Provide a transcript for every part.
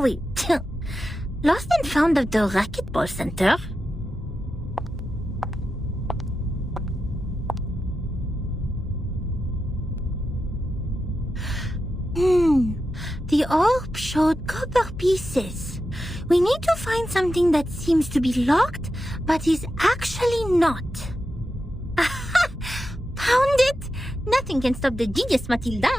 Oh wait, lost and found of the racquetball center. The orb showed copper pieces. We need to find something that seems to be locked, but is actually not. Aha! Found it! Nothing can stop the genius, Matilda.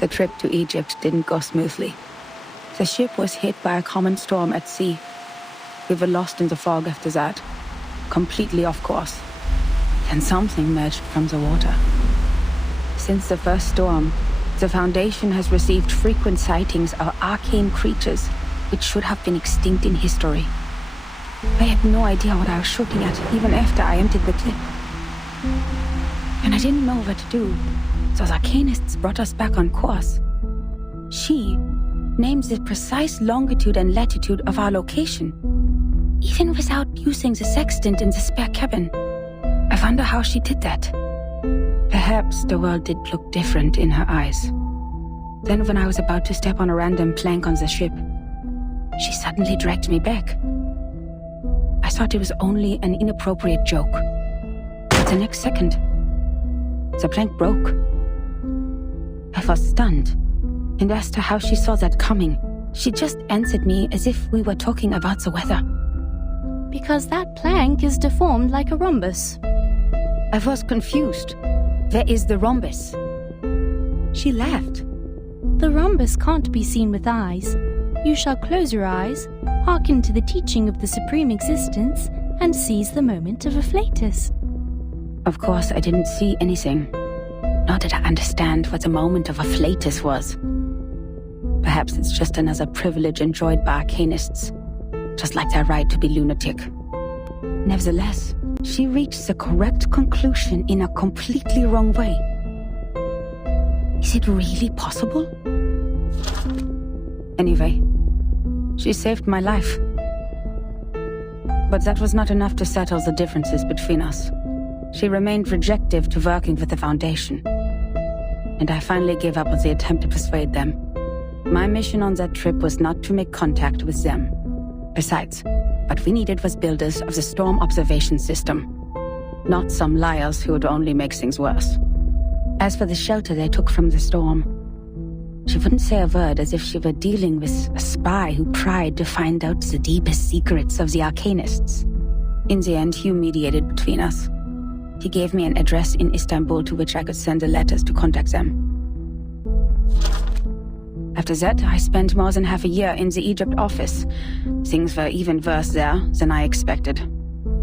The trip to Egypt didn't go smoothly. The ship was hit by a common storm at sea. We were lost in the fog after that, completely off course. Then something emerged from the water. Since the first storm, the Foundation has received frequent sightings of arcane creatures which should have been extinct in history. I had no idea what I was shooting at, even after I emptied the clip. And I didn't know what to do. So the arcanists brought us back on course. She names the precise longitude and latitude of our location, even without using the sextant in the spare cabin. I wonder how she did that. Perhaps the world did look different in her eyes. Then when I was about to step on a random plank on the ship, she suddenly dragged me back. I thought it was only an inappropriate joke. But the next second, the plank broke. I was stunned, and asked her how she saw that coming. She just answered me as if we were talking about the weather. Because that plank is deformed like a rhombus. I was confused. Where is the rhombus? She laughed. The rhombus can't be seen with eyes. You shall close your eyes, hearken to the teaching of the Supreme Existence, and seize the moment of afflatus. Of course, I didn't see anything. Nor did I understand what the moment of afflatus was. Perhaps it's just another privilege enjoyed by arcanists, just like their right to be lunatic. Nevertheless, she reached the correct conclusion in a completely wrong way. Is it really possible? Anyway, she saved my life. But that was not enough to settle the differences between us. She remained rejective to working with the Foundation. And I finally gave up on the attempt to persuade them. My mission on that trip was not to make contact with them. Besides, what we needed was builders of the storm observation system, not some liars who would only make things worse. As for the shelter they took from the storm, she wouldn't say a word, as if she were dealing with a spy who tried to find out the deepest secrets of the Arcanists. In the end, Hugh mediated between us. He gave me an address in Istanbul to which I could send the letters to contact them. After that, I spent more than half a year in the Egypt office. Things were even worse there than I expected.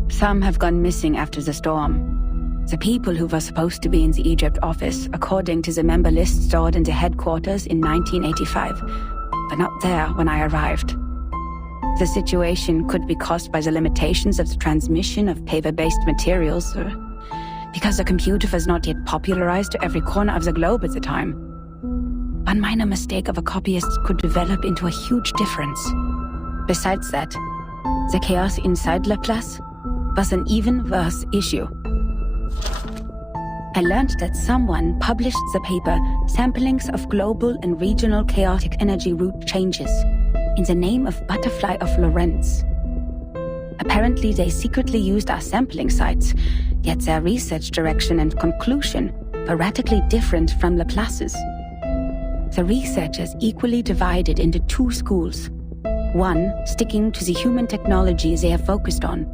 Some have gone missing after the storm. The people who were supposed to be in the Egypt office, according to the member list stored in the headquarters in 1985, were not there when I arrived. The situation could be caused by the limitations of the transmission of paper-based materials, or because the computer was not yet popularized to every corner of the globe at the time. One minor mistake of a copyist could develop into a huge difference. Besides that, the chaos inside Laplace was an even worse issue. I learned that someone published the paper Samplings of Global and Regional Chaotic Energy Route Changes in the name of Butterfly of Lorentz. Apparently they secretly used our sampling sites, yet their research direction and conclusion were radically different from Laplace's. The researchers equally divided into two schools, one sticking to the human technology they have focused on,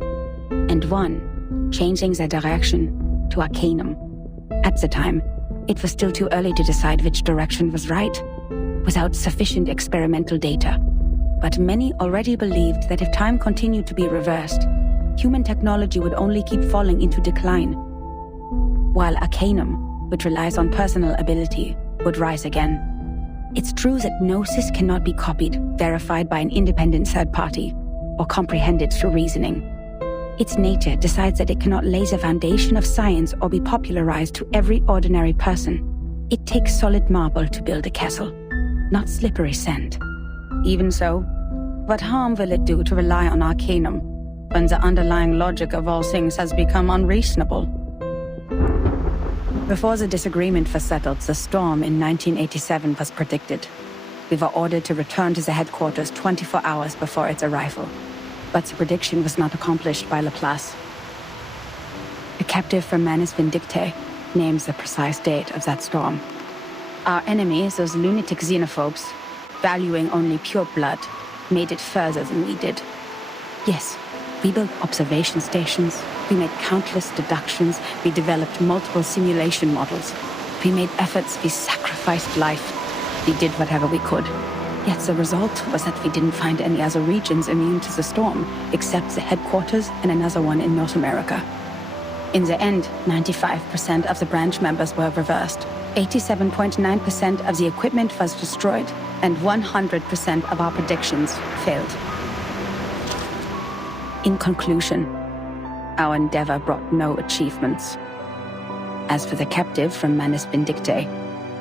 and one changing their direction to Arcanum. At the time, it was still too early to decide which direction was right, without sufficient experimental data. But many already believed that if time continued to be reversed, human technology would only keep falling into decline, while Arcanum, which relies on personal ability, would rise again. It's true that Gnosis cannot be copied, verified by an independent third party, or comprehended through reasoning. Its nature decides that it cannot lay the foundation of science or be popularized to every ordinary person. It takes solid marble to build a castle, not slippery sand. Even so, what harm will it do to rely on arcanum when the underlying logic of all things has become unreasonable? Before the disagreement was settled, the storm in 1987 was predicted. We were ordered to return to the headquarters 24 hours before its arrival. But the prediction was not accomplished by Laplace. A captive from Manus Vindictae names the precise date of that storm. Our enemies, those lunatic xenophobes, valuing only pure blood, made it further than we did. Yes, we built observation stations, we made countless deductions, we developed multiple simulation models. We made efforts, we sacrificed life. We did whatever we could. Yet the result was that we didn't find any other regions immune to the storm, except the headquarters and another one in North America. In the end, 95% of the branch members were reversed. 87.9% of the equipment was destroyed, and 100% of our predictions failed. In conclusion, our endeavor brought no achievements. As for the captive from Manus Vindictae,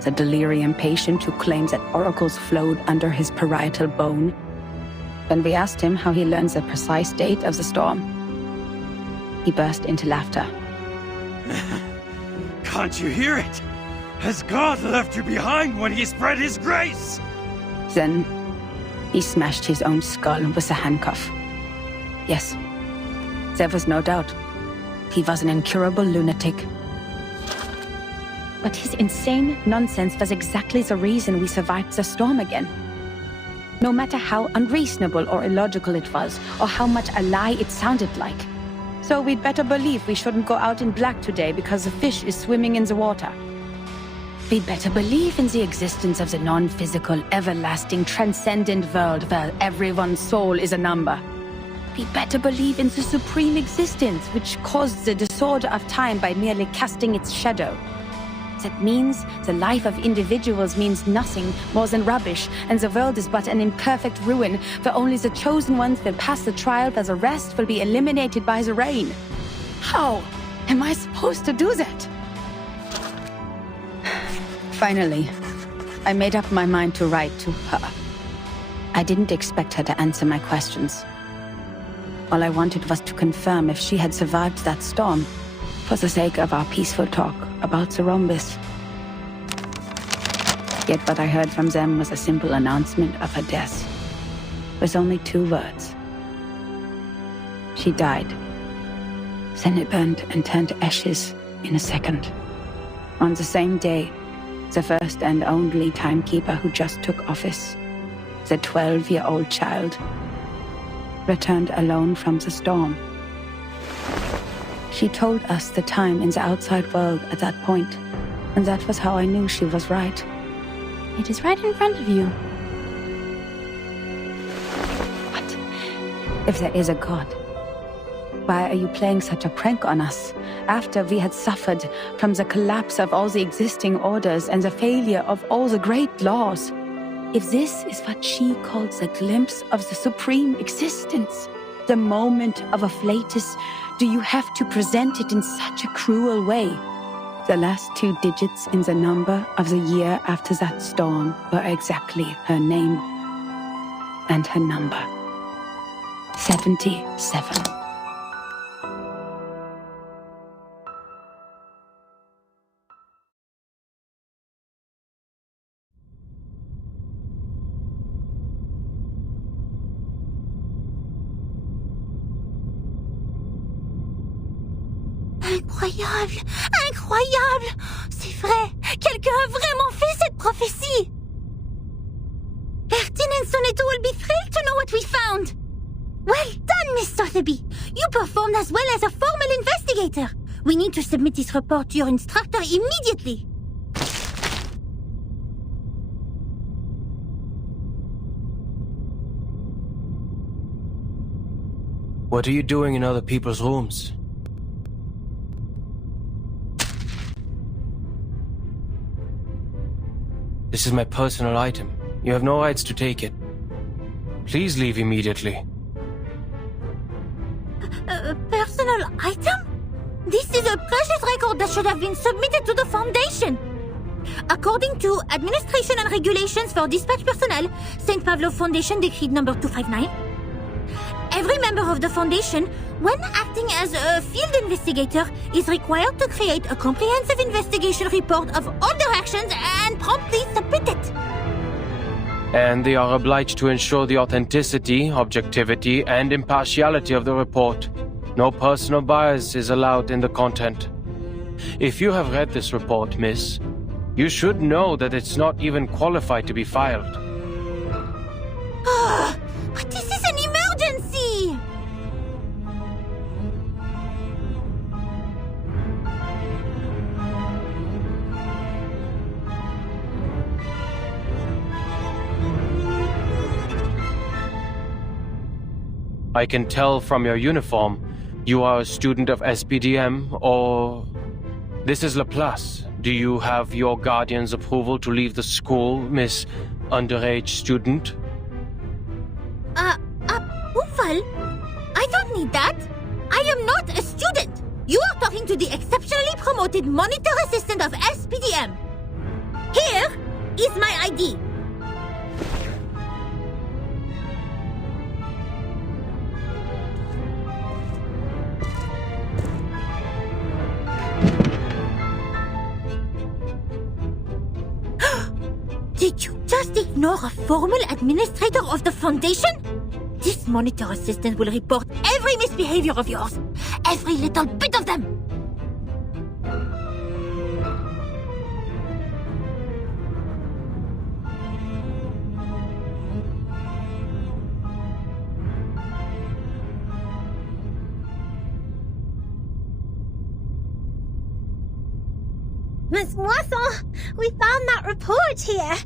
the delirium patient who claims that oracles flowed under his parietal bone, when we asked him how he learns the precise date of the storm, he burst into laughter. Can't you hear it? Has God left you behind when he spread his grace? Then, he smashed his own skull with a handcuff. Yes, there was no doubt. He was an incurable lunatic. But his insane nonsense was exactly the reason we survived the storm again. No matter how unreasonable or illogical it was, or how much a lie it sounded like. So we'd better believe we shouldn't go out in black today because the fish is swimming in the water. We'd better believe in the existence of the non-physical, everlasting, transcendent world where everyone's soul is a number. We'd better believe in the supreme existence which caused the disorder of time by merely casting its shadow. That means the life of individuals means nothing more than rubbish, and the world is but an imperfect ruin, where only the chosen ones will pass the trial, where the rest will be eliminated by the rain. How am I supposed to do that? Finally, I made up my mind to write to her. I didn't expect her to answer my questions. All I wanted was to confirm if she had survived that storm, for the sake of our peaceful talk about the rhombus. Yet what I heard from them was a simple announcement of her death, with only 2 words. She died. Then it burned and turned to ashes in a second. On the same day, the first and only timekeeper who just took office, the 12-year-old child, returned alone from the storm. She told us the time in the outside world at that point, and that was how I knew she was right. It is right in front of you. But if there is a God, why are you playing such a prank on us after we had suffered from the collapse of all the existing orders and the failure of all the great laws? If this is what she calls a glimpse of the supreme existence, the moment of a flatus, do you have to present it in such a cruel way? The last 2 digits in the number of the year after that storm were exactly her name and her number. 77. Incroyable! Incroyable! C'est vrai! Quelqu'un a vraiment fait cette prophétie! Ertin and Soneto will be thrilled to know what we found! Well done, Miss Sotheby! You performed as well as a formal investigator! We need to submit this report to your instructor immediately! What are you doing in other people's rooms? This is my personal item. You have no rights to take it. Please leave immediately. Personal item? This is a precious record that should have been submitted to the Foundation. According to Administration and Regulations for Dispatch Personnel, St. Pavlov Foundation Decree number 259, every member of the Foundation, when acting as a field investigator, is required to create a comprehensive investigation report of all their actions and promptly submit it. And they are obliged to ensure the authenticity, objectivity, and impartiality of the report. No personal bias is allowed in the content. If you have read this report, miss, you should know that it's not even qualified to be filed. But this is an emergency! I can tell from your uniform, you are a student of SPDM, or... This is Laplace. Do you have your guardian's approval to leave the school, Miss Underage Student? Approval? I don't need that. I am not a student. You are talking to the exceptionally promoted monitor assistant of SPDM. Here is my ID. Did you just ignore a formal administrator of the Foundation? This monitor assistant will report every misbehavior of yours. Every little bit of them. Miss Moisson, we found that report here.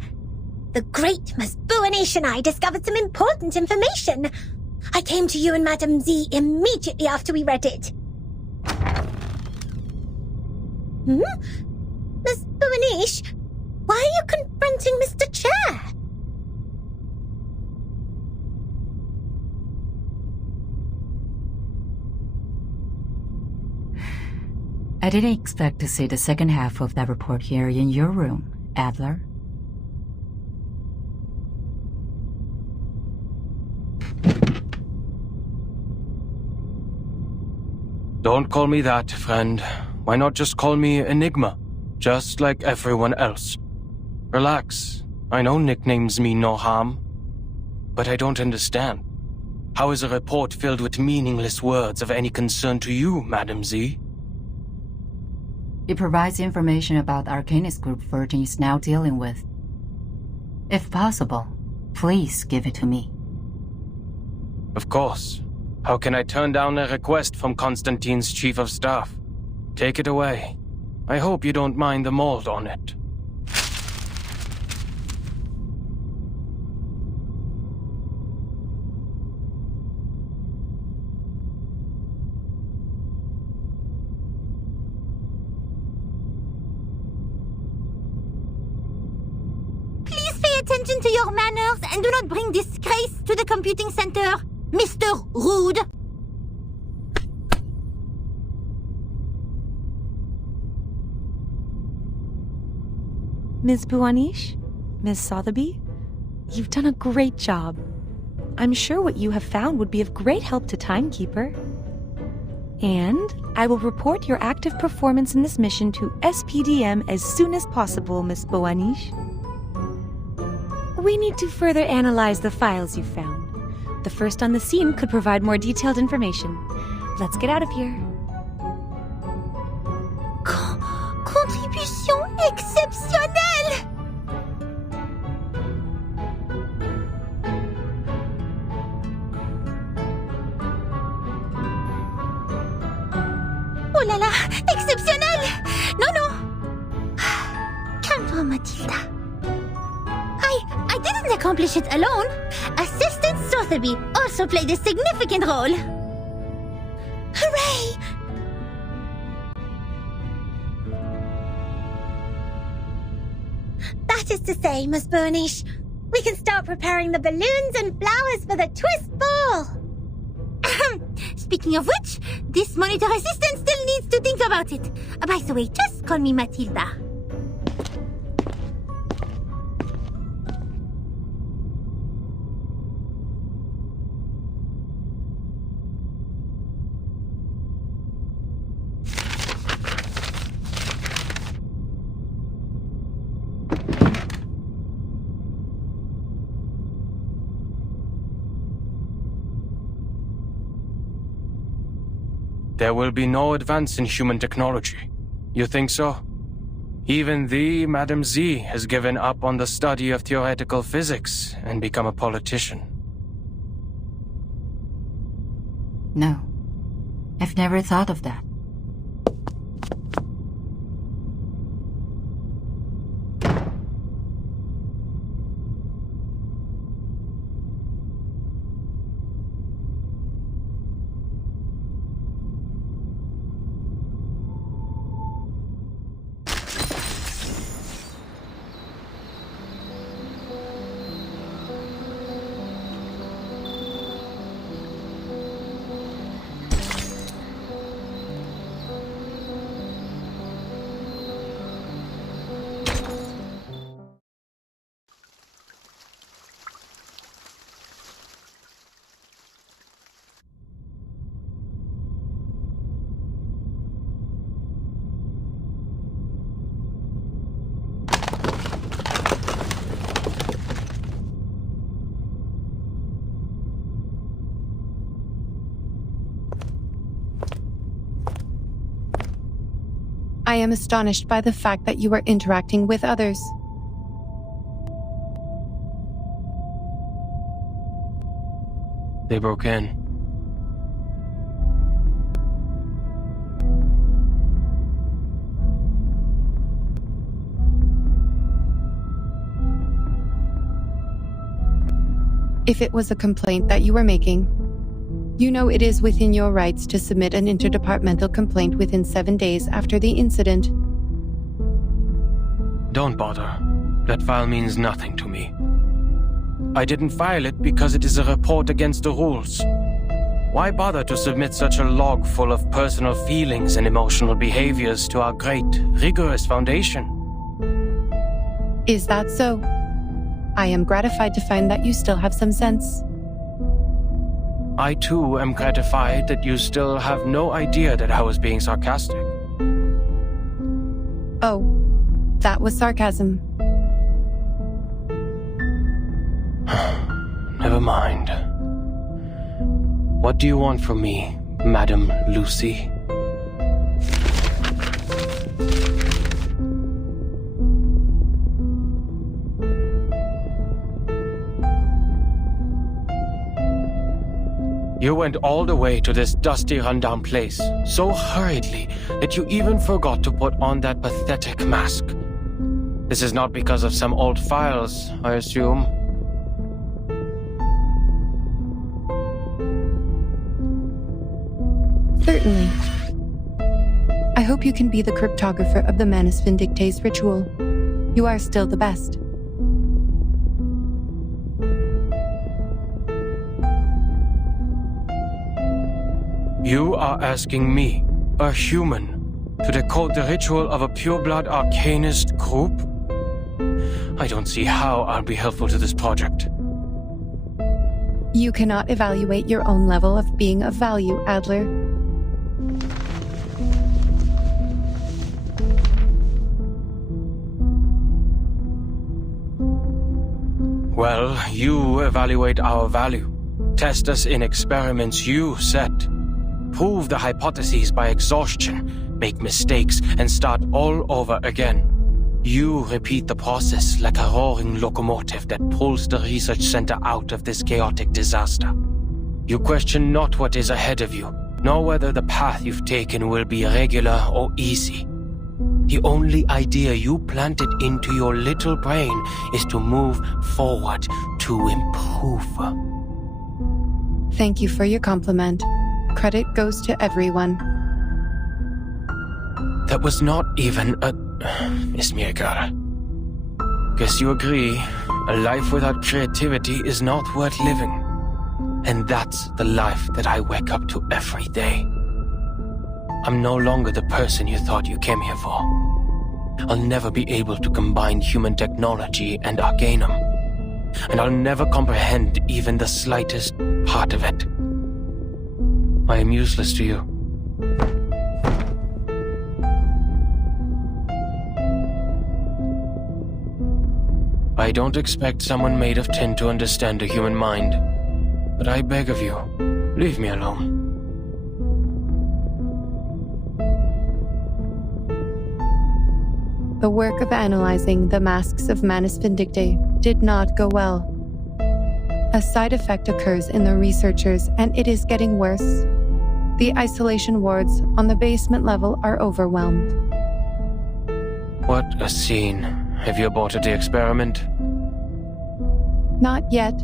The great Miss Buanish and I discovered some important information. I came to you and Madame Z immediately after we read it. Miss Buanish, why are you confronting Mr. Chair? I didn't expect to see the second half of that report here in your room, Adler. Don't call me that, friend. Why not just call me Enigma? Just like everyone else. Relax. I know nicknames mean no harm. But I don't understand. How is a report filled with meaningless words of any concern to you, Madam Z? It provides information about the Arcanist group Virgin is now dealing with. If possible, please give it to me. Of course. How can I turn down a request from Constantine's chief of staff? Take it away. I hope you don't mind the mold on it. Attention to your manners and do not bring disgrace to the computing center, Mr. Rude. Ms. Buanish? Ms. Sotheby? You've done a great job. I'm sure what you have found would be of great help to Timekeeper. And I will report your active performance in this mission to SPDM as soon as possible, Ms. Buanish. We need to further analyze the files you found. The first on the scene could provide more detailed information. Let's get out of here. Contribution exceptionnelle! Oh là là, exceptionnel! Non. Calme-toi, Mathilda. I didn't accomplish it alone. Assistant Sotheby also played a significant role. Hooray! That is to say, Miss Burnish, we can start preparing the balloons and flowers for the twist ball. Speaking of which, this monitor assistant still needs to think about it. By the way, just call me Mathilda. There will be no advance in human technology. You think so? Even thee, Madam Z, has given up on the study of theoretical physics and become a politician. No. I've never thought of that. I am astonished by the fact that you are interacting with others. They broke in. If it was a complaint that you were making, you know it is within your rights to submit an interdepartmental complaint within 7 days after the incident. Don't bother. That file means nothing to me. I didn't file it because it is a report against the rules. Why bother to submit such a log full of personal feelings and emotional behaviors to our great, rigorous foundation? Is that so? I am gratified to find that you still have some sense. I too am gratified that you still have no idea that I was being sarcastic. Oh, that was sarcasm. Never mind. What do you want from me, Madam Lucy? You went all the way to this dusty, rundown place, so hurriedly that you even forgot to put on that pathetic mask. This is not because of some old files, I assume. Certainly. I hope you can be the cryptographer of the Manus Vindictae's ritual. You are still the best. You are asking me, a human, to decode the ritual of a pure-blood arcanist group? I don't see how I'll be helpful to this project. You cannot evaluate your own level of being of value, Adler. Well, you evaluate our value. Test us in experiments you set. Prove the hypotheses by exhaustion, make mistakes, and start all over again. You repeat the process like a roaring locomotive that pulls the research center out of this chaotic disaster. You question not what is ahead of you, nor whether the path you've taken will be regular or easy. The only idea you planted into your little brain is to move forward, to improve. Thank you for your compliment. Credit goes to everyone. That was not even a... Mesmer girl. Guess you agree, a life without creativity is not worth living. And that's the life that I wake up to every day. I'm no longer the person you thought you came here for. I'll never be able to combine human technology and Arcanum. And I'll never comprehend even the slightest part of it. I am useless to you. I don't expect someone made of tin to understand a human mind, but I beg of you, leave me alone. The work of analyzing the masks of Manus Vindictae did not go well. A side effect occurs in the researchers, and it is getting worse. The isolation wards on the basement level are overwhelmed. What a scene. Have you aborted the experiment? Not yet.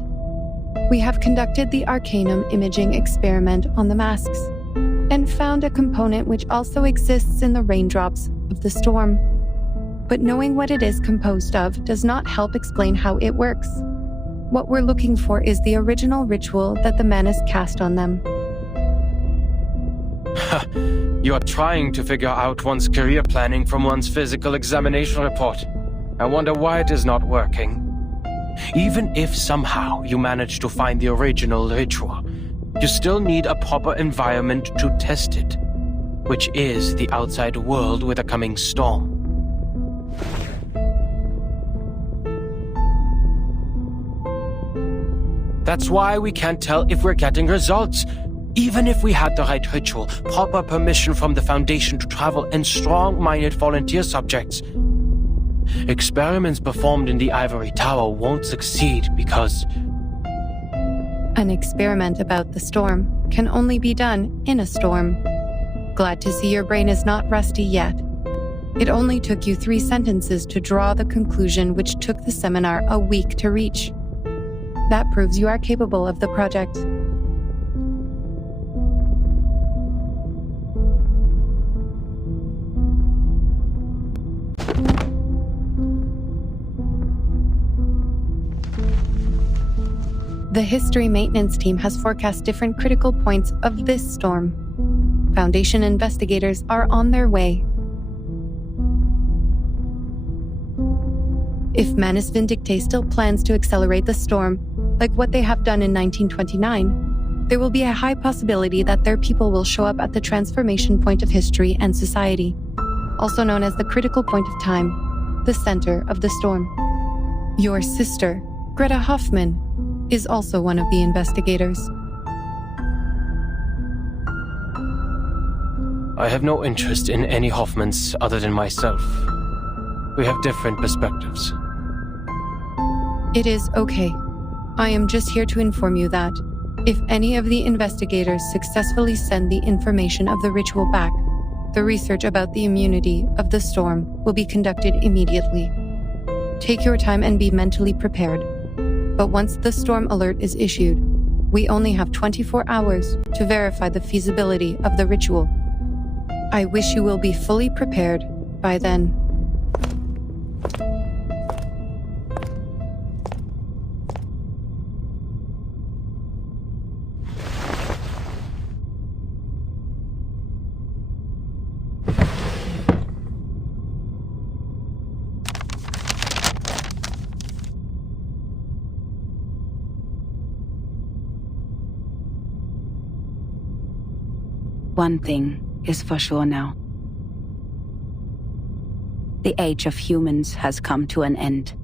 We have conducted the Arcanum imaging experiment on the masks, and found a component which also exists in the raindrops of the storm. But knowing what it is composed of does not help explain how it works. What we're looking for is the original ritual that the Manus cast on them. You are trying to figure out one's career planning from one's physical examination report. I wonder why it is not working. Even if somehow you manage to find the original ritual, you still need a proper environment to test it, which is the outside world with a coming storm. That's why we can't tell if we're getting results. Even if we had the right ritual, proper permission from the Foundation to travel, and strong-minded volunteer subjects, experiments performed in the Ivory Tower won't succeed because... An experiment about the storm can only be done in a storm. Glad to see your brain is not rusty yet. It only took you 3 sentences to draw the conclusion which took the seminar a week to reach. That proves you are capable of the project. The History Maintenance Team has forecast different critical points of this storm. Foundation investigators are on their way. If Manus Vindictae still plans to accelerate the storm, like what they have done in 1929, there will be a high possibility that their people will show up at the transformation point of history and society, also known as the critical point of time, the center of the storm. Your sister, Greta Hoffman, is also one of the investigators. I have no interest in any Hoffmans other than myself. We have different perspectives. It is okay. I am just here to inform you that, if any of the investigators successfully send the information of the ritual back, the research about the immunity of the storm will be conducted immediately. Take your time and be mentally prepared. But once the storm alert is issued, we only have 24 hours to verify the feasibility of the ritual. I wish you will be fully prepared by then. One thing is for sure now. The age of humans has come to an end.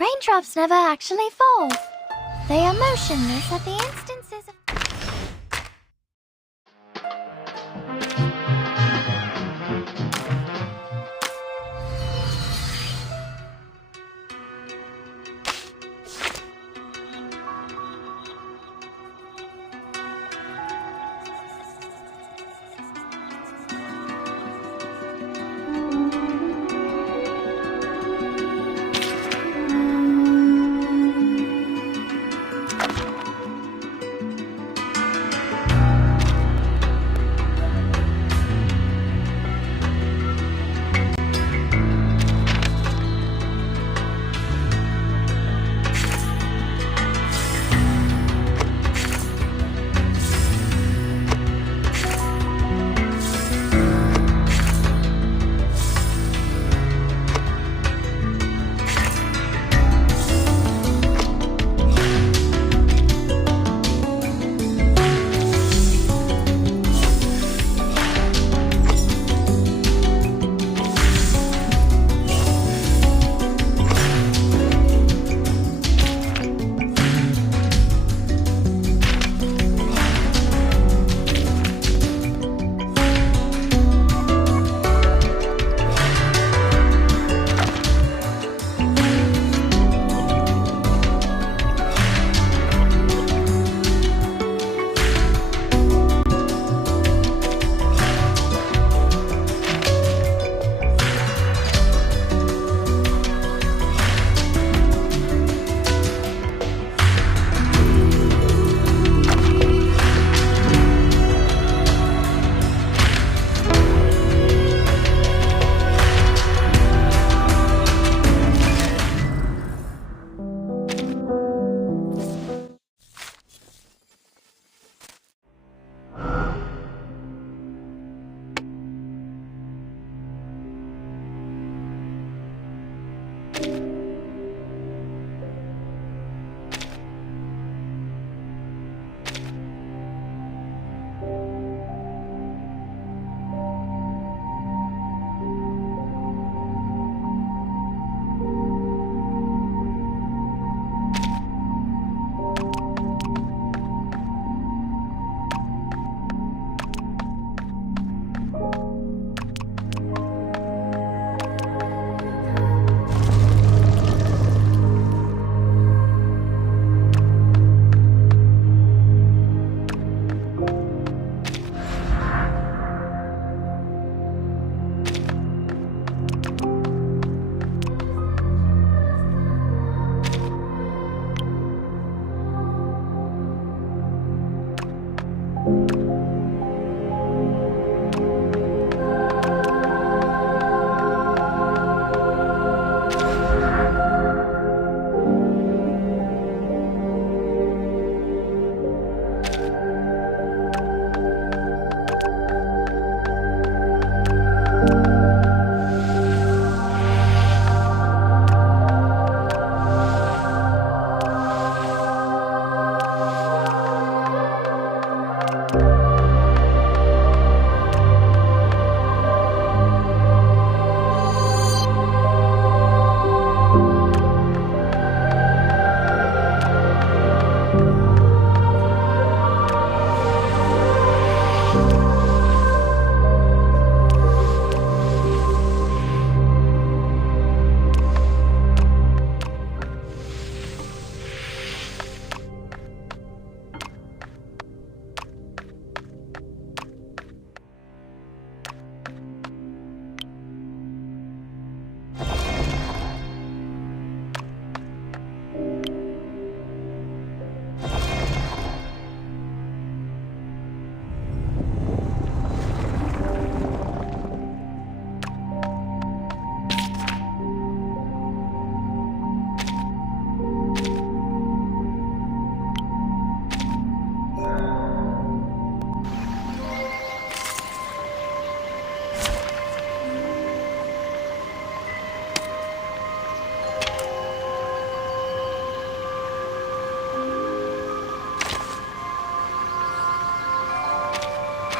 Raindrops never actually fall. They are motionless at the instances of...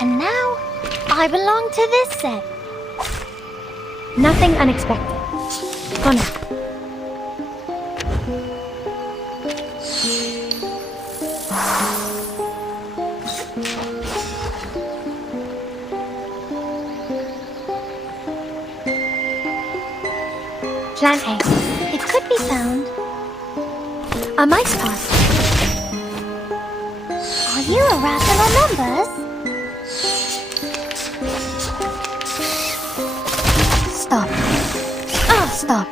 And now, I belong to this set. Nothing unexpected. For now. Plan A. It could be found. A mice pod. Are you irrational numbers? Stop. Stop.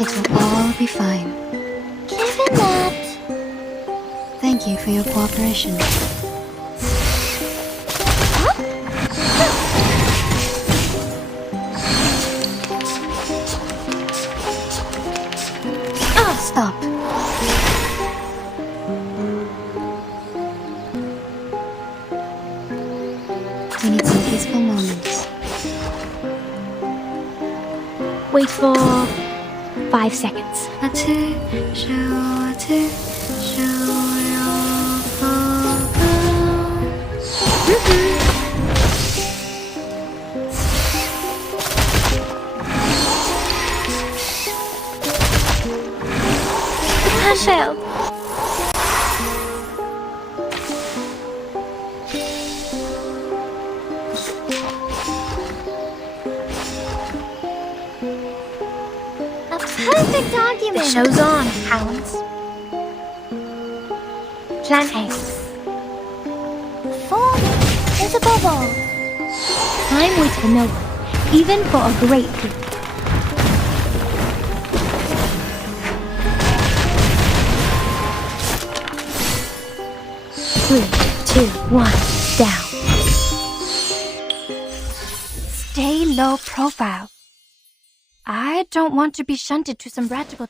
It will all be fine. Given that... Thank you for your cooperation. Stop. We need some peaceful moments. Wait for 5 seconds. Shell. A perfect argument. The show's on, hounds. Plan A. Form is above all. Time waits for no one, even for a great group. 3, 2, 1, down. Stay low profile. I don't want to be shunted to some radical...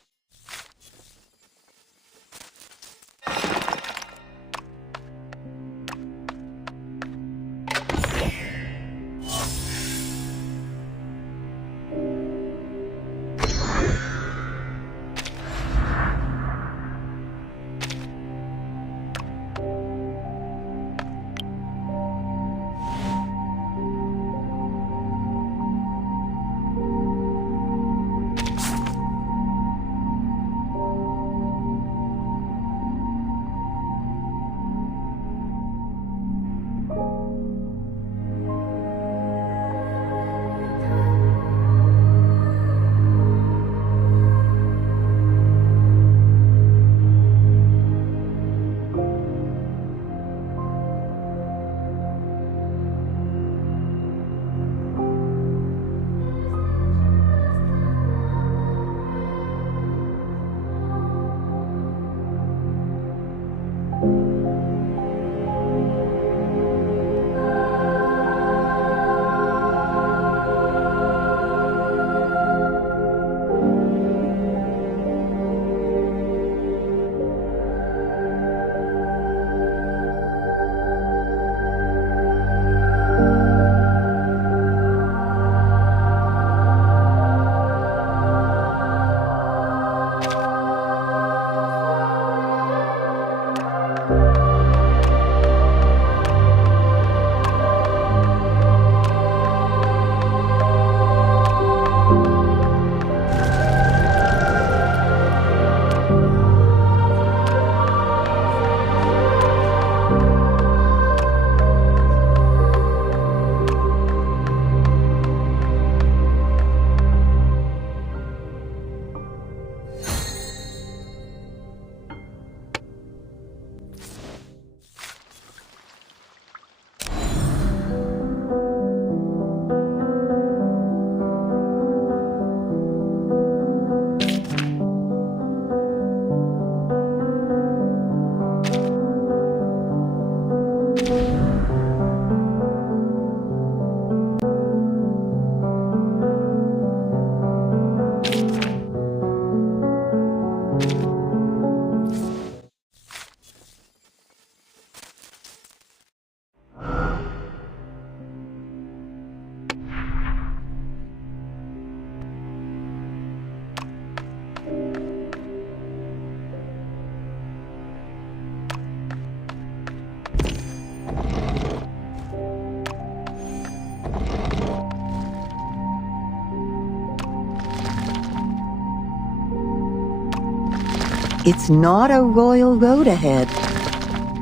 It's not a royal road ahead.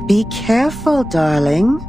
Be careful, darling.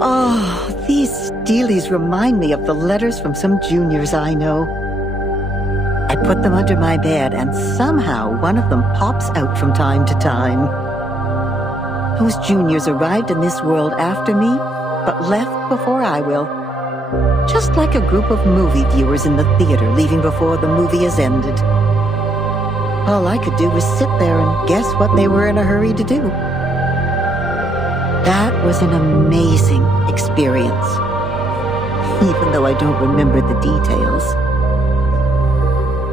Oh, these steelies remind me of the letters from some juniors I know. I put them under my bed, and somehow one of them pops out from time to time. Those juniors arrived in this world after me, but left before I will. Just like a group of movie viewers in the theater leaving before the movie has ended. All I could do was sit there and guess what they were in a hurry to do. That was an amazing experience, even though I don't remember the details.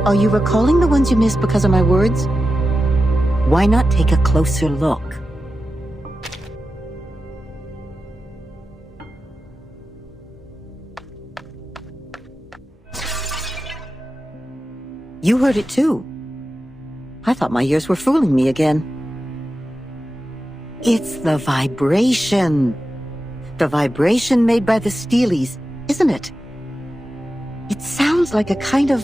Are you recalling the ones you missed because of my words? Why not take a closer look? You heard it too. I thought my ears were fooling me again. It's the vibration. The vibration made by the steelies, isn't it? It sounds like a kind of,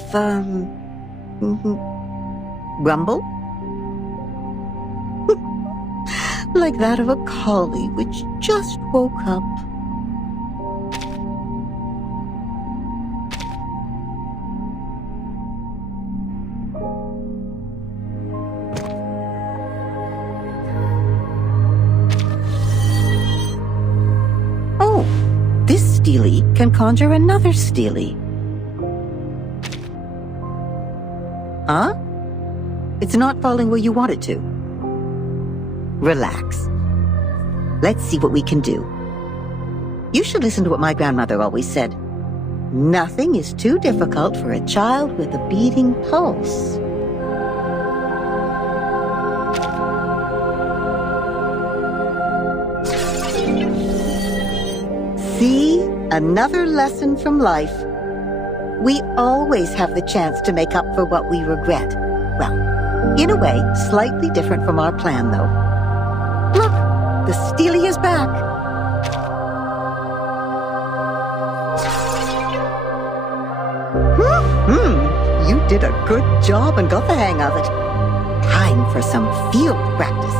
rumble? Like that of a collie which just woke up. Steely can conjure another Steely. Huh? It's not falling where you want it to. Relax. Let's see what we can do. You should listen to what my grandmother always said. Nothing is too difficult for a child with a beating pulse. See? Another lesson from life. We always have the chance to make up for what we regret. Well, in a way, slightly different from our plan, though. Look, the Steely is back. You did a good job and got the hang of it. Time for some field practice.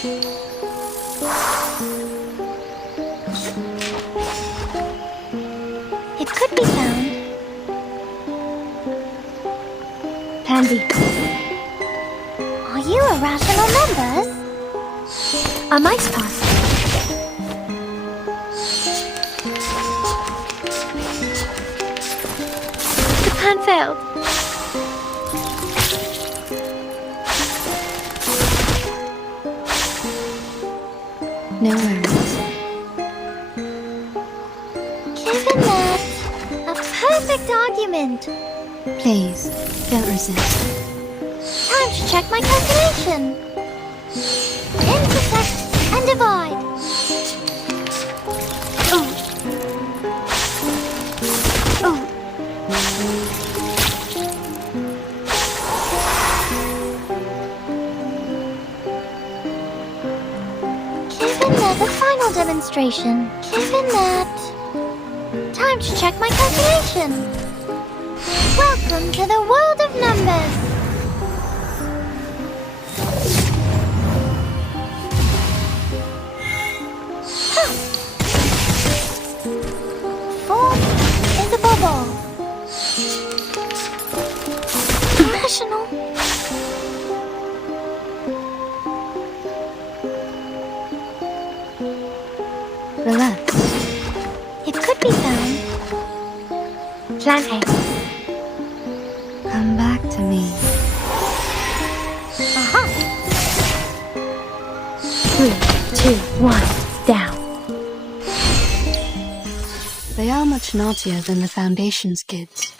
It could be found. Pansy. Are you irrational numbers? A mice pot. The plan failed. No worries. Given that, a perfect argument. Please, don't resist. Time to check my calculation. Intersect and divide. Oh. Given that the final demonstration. Given that. Time to check my calculation. Welcome to the world of numbers. Form is above all. Irrational. Relax. It could be found. Plan A. Come back to me. Aha! 3, 2, 1, down. They are much naughtier than the Foundation's kids.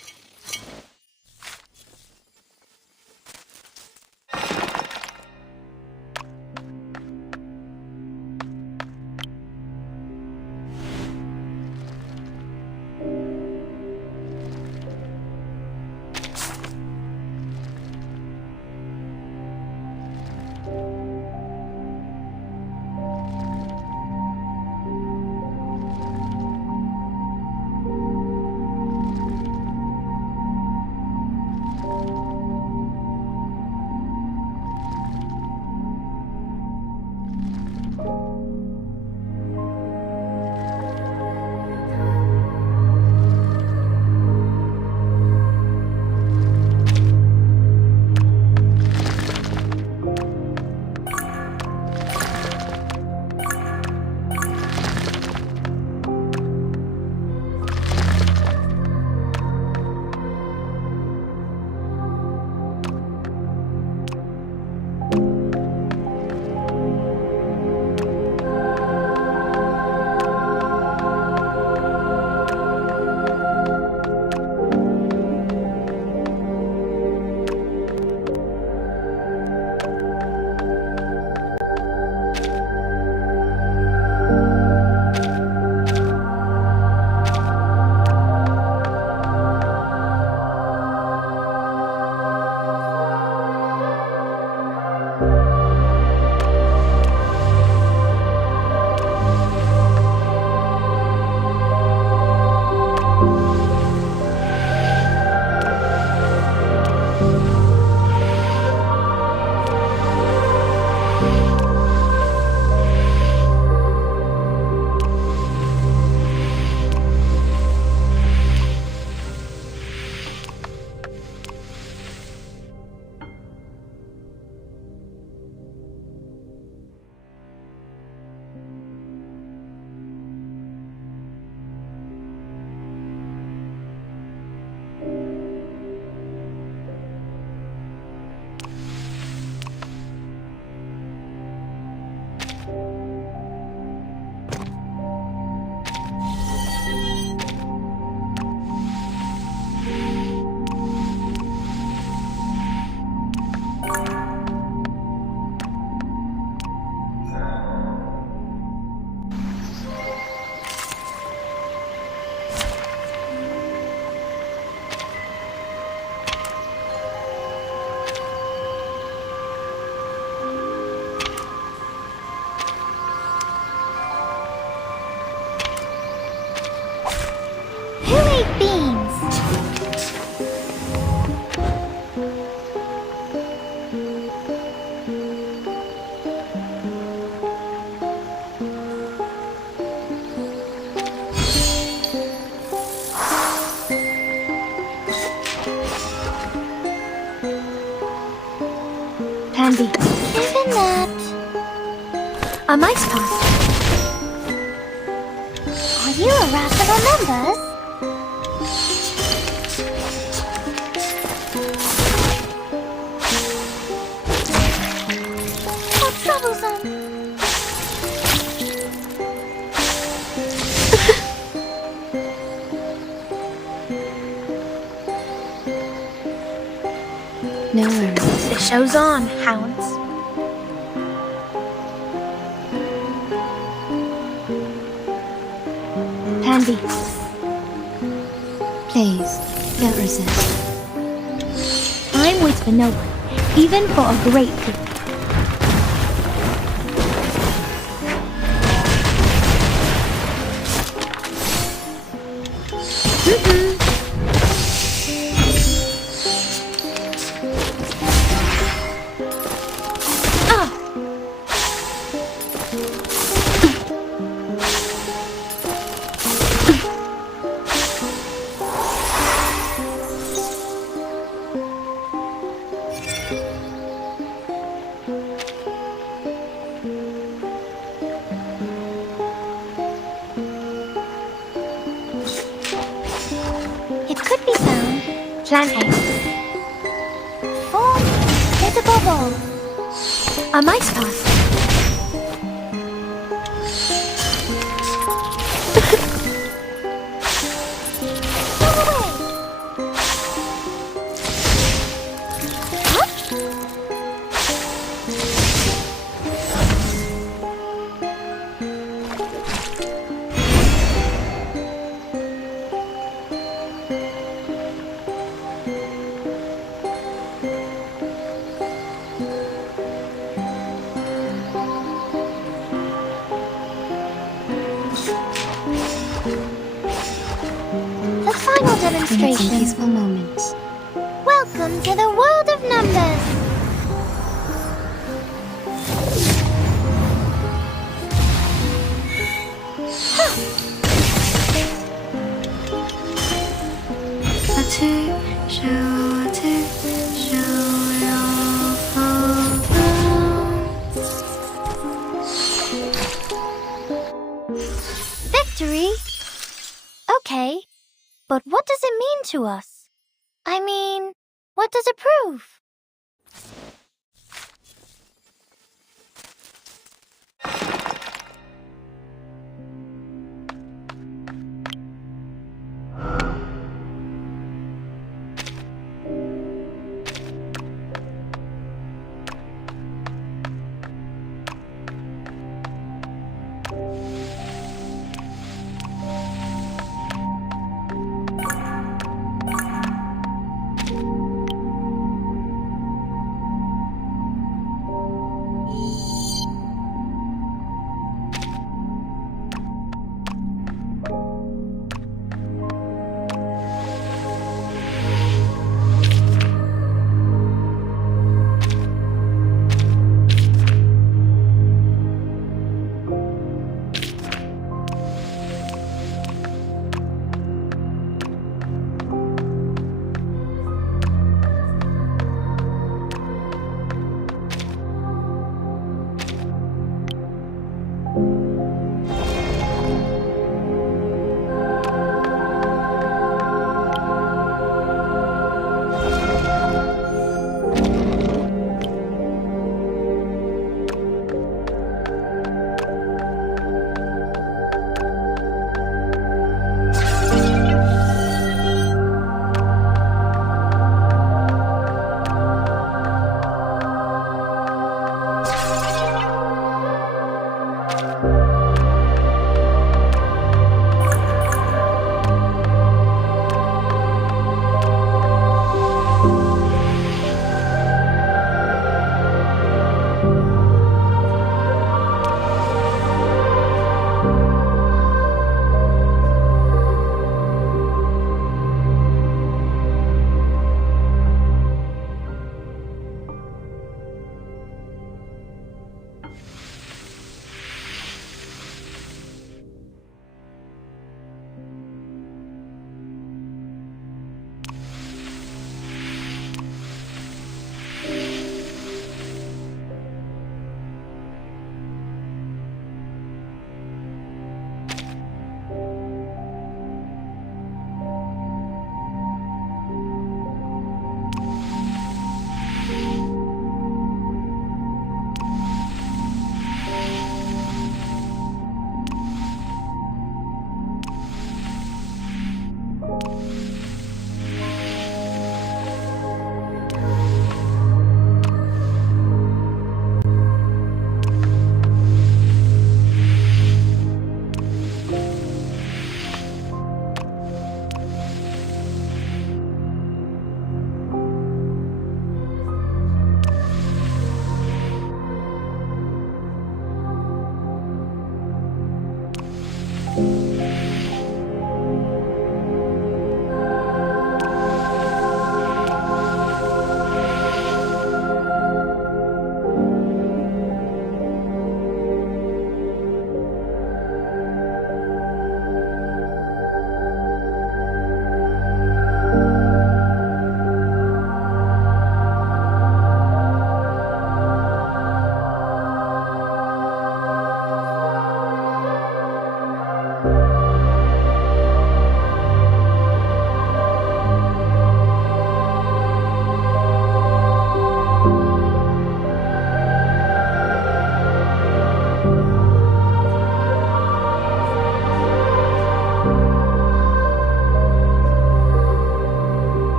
A mice pass. Are you a rational numbers? How troublesome. No worries. The show's on, hounds. Candy. Please, don't resist. Time waits for no one, even for a great gift. Plant egg. Form visible ball. A mice pass. Demonstration. Peaceful moments. Welcome to the world of numbers. Victory? Okay. But what does it mean to us? I mean, what does it prove?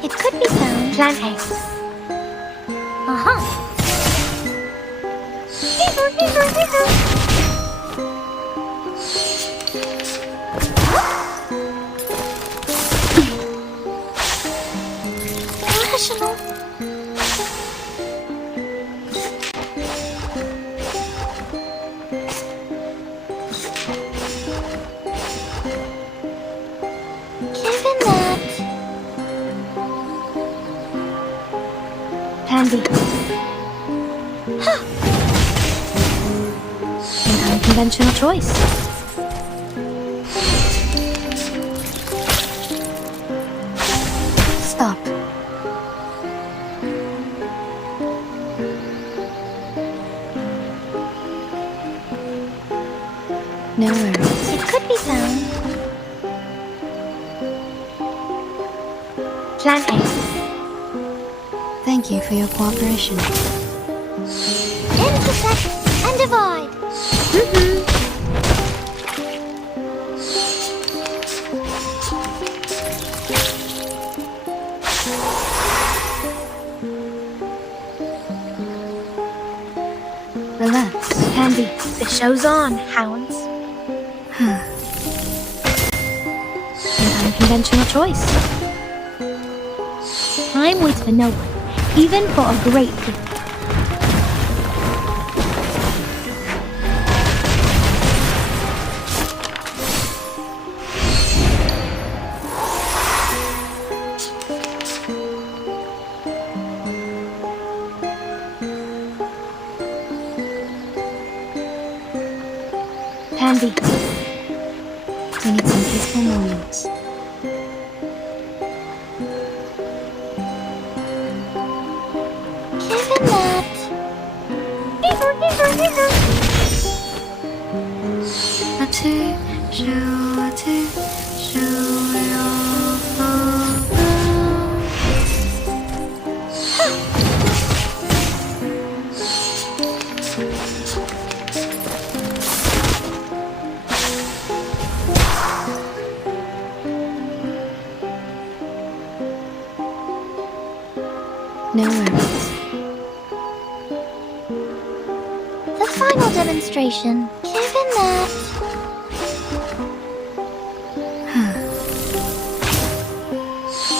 It could be found. Plan A. Uh-huh. Irrational. Given that... Plan B. An unconventional choice. Stop. No worries. It could be found. Plan A. Thank you for your cooperation. Intersect and divide. Relax. Plan B. The show's on, hounds. An unconventional choice. Time waits for no one, even for a great gift. Plan B. We need some peaceful moments. Given that... No worries. The final demonstration. Given that...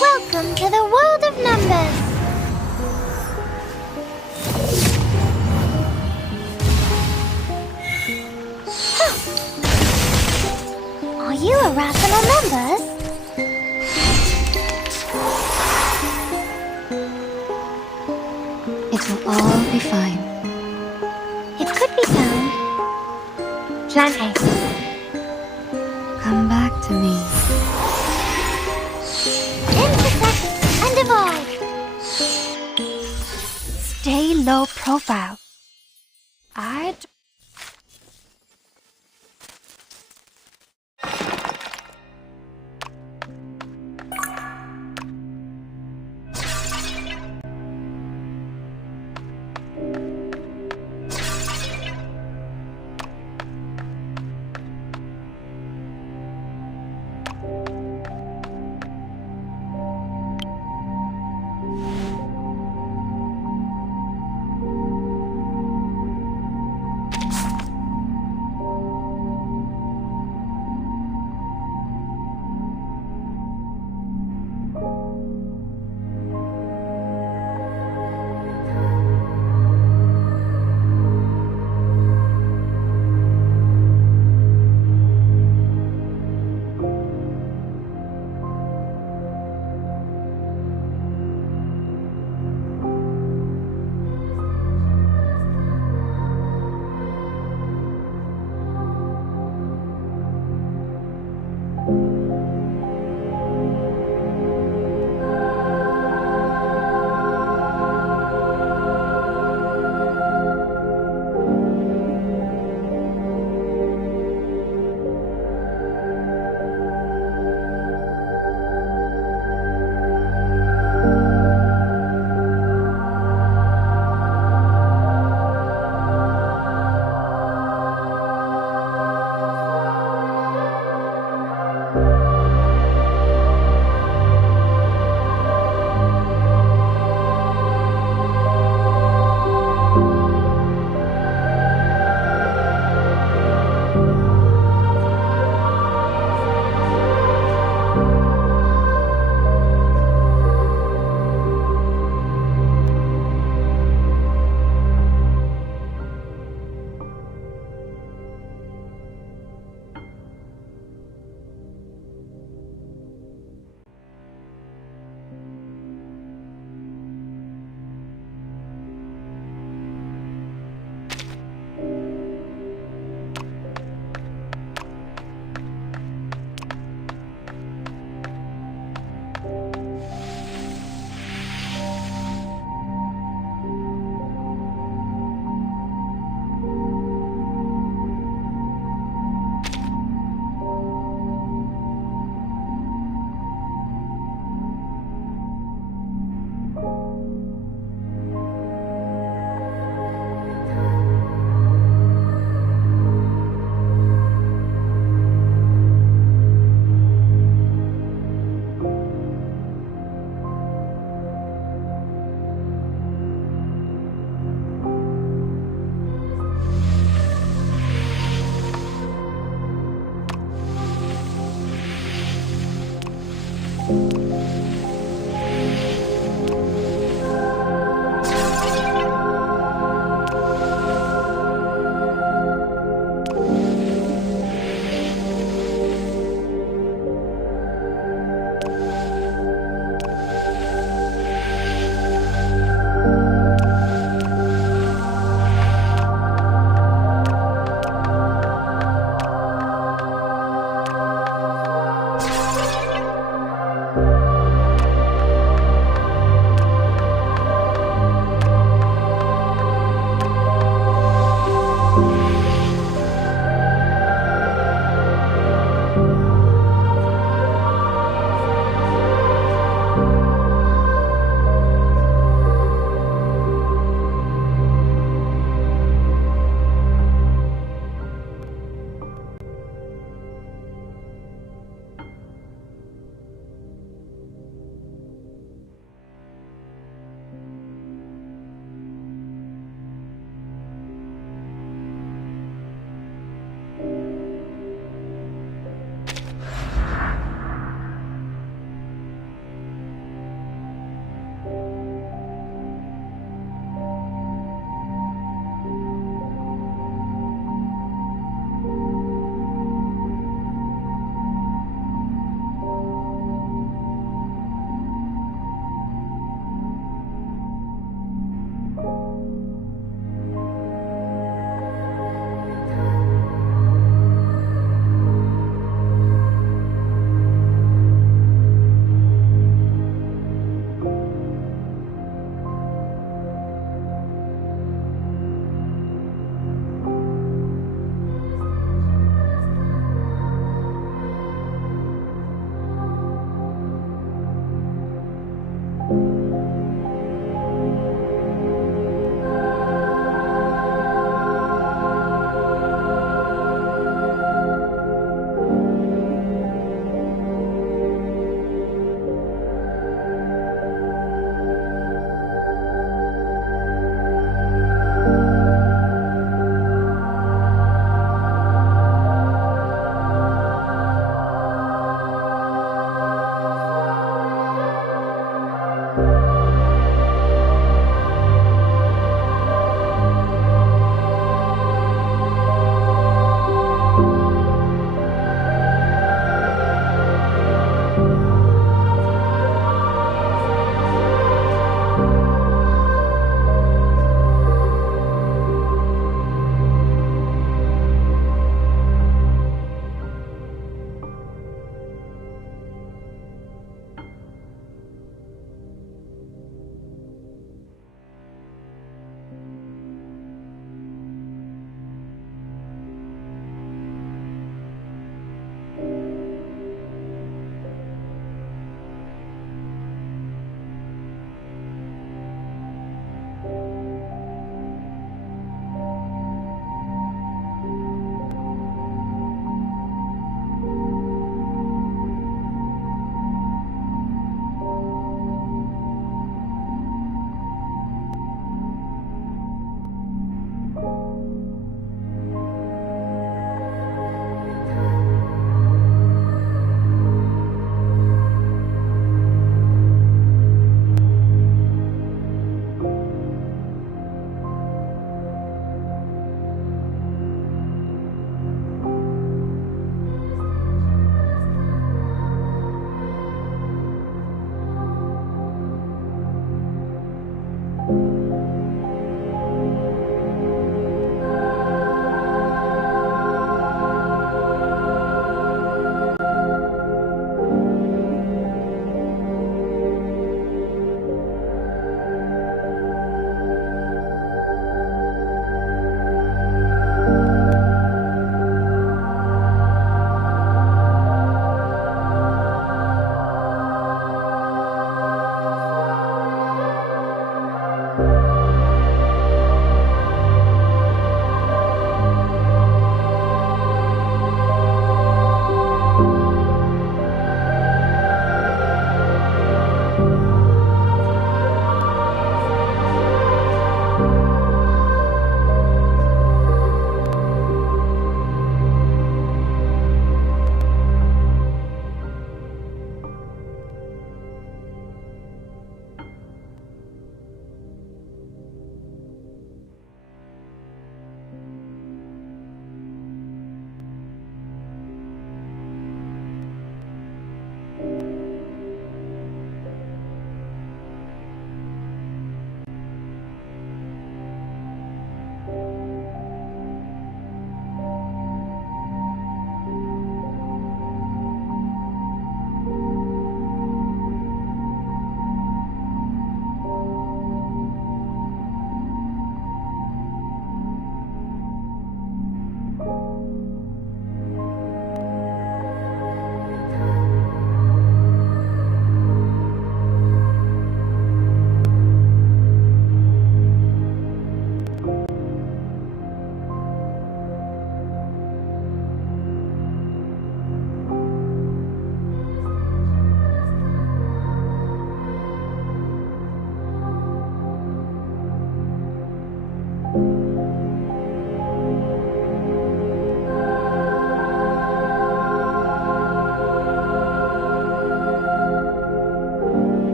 Welcome to the world of numbers. Are you irrational numbers? It will all be fine. It could be found. Plan A. Come back to me. Intersect and divide. Stay low profile.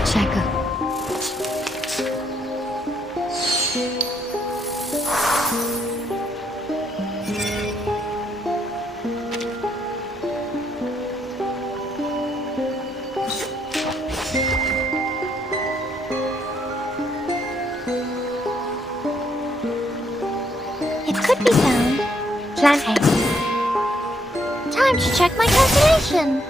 Final checkup. It could be found. Plan A. Time to check my calculation.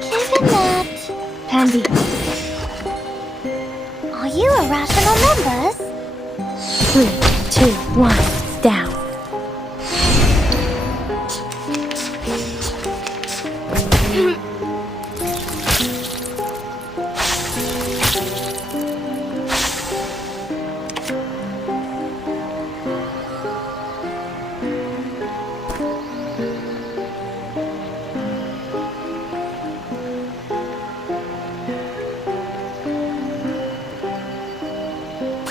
Given that... Plan B. Are you irrational members? 3, 2, 1, down.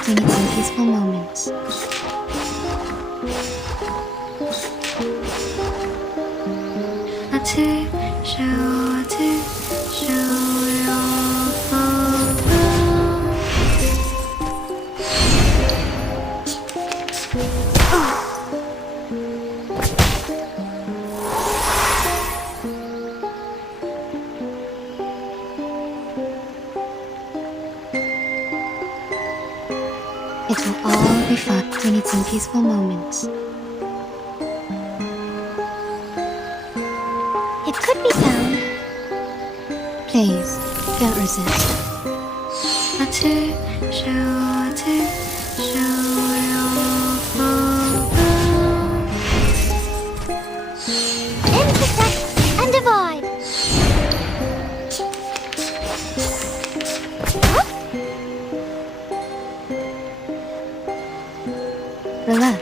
We need some peaceful moments. It will all be fun. We need some peaceful moments. It could be found. Please, don't resist. Intersect and divide. Huh? Relax.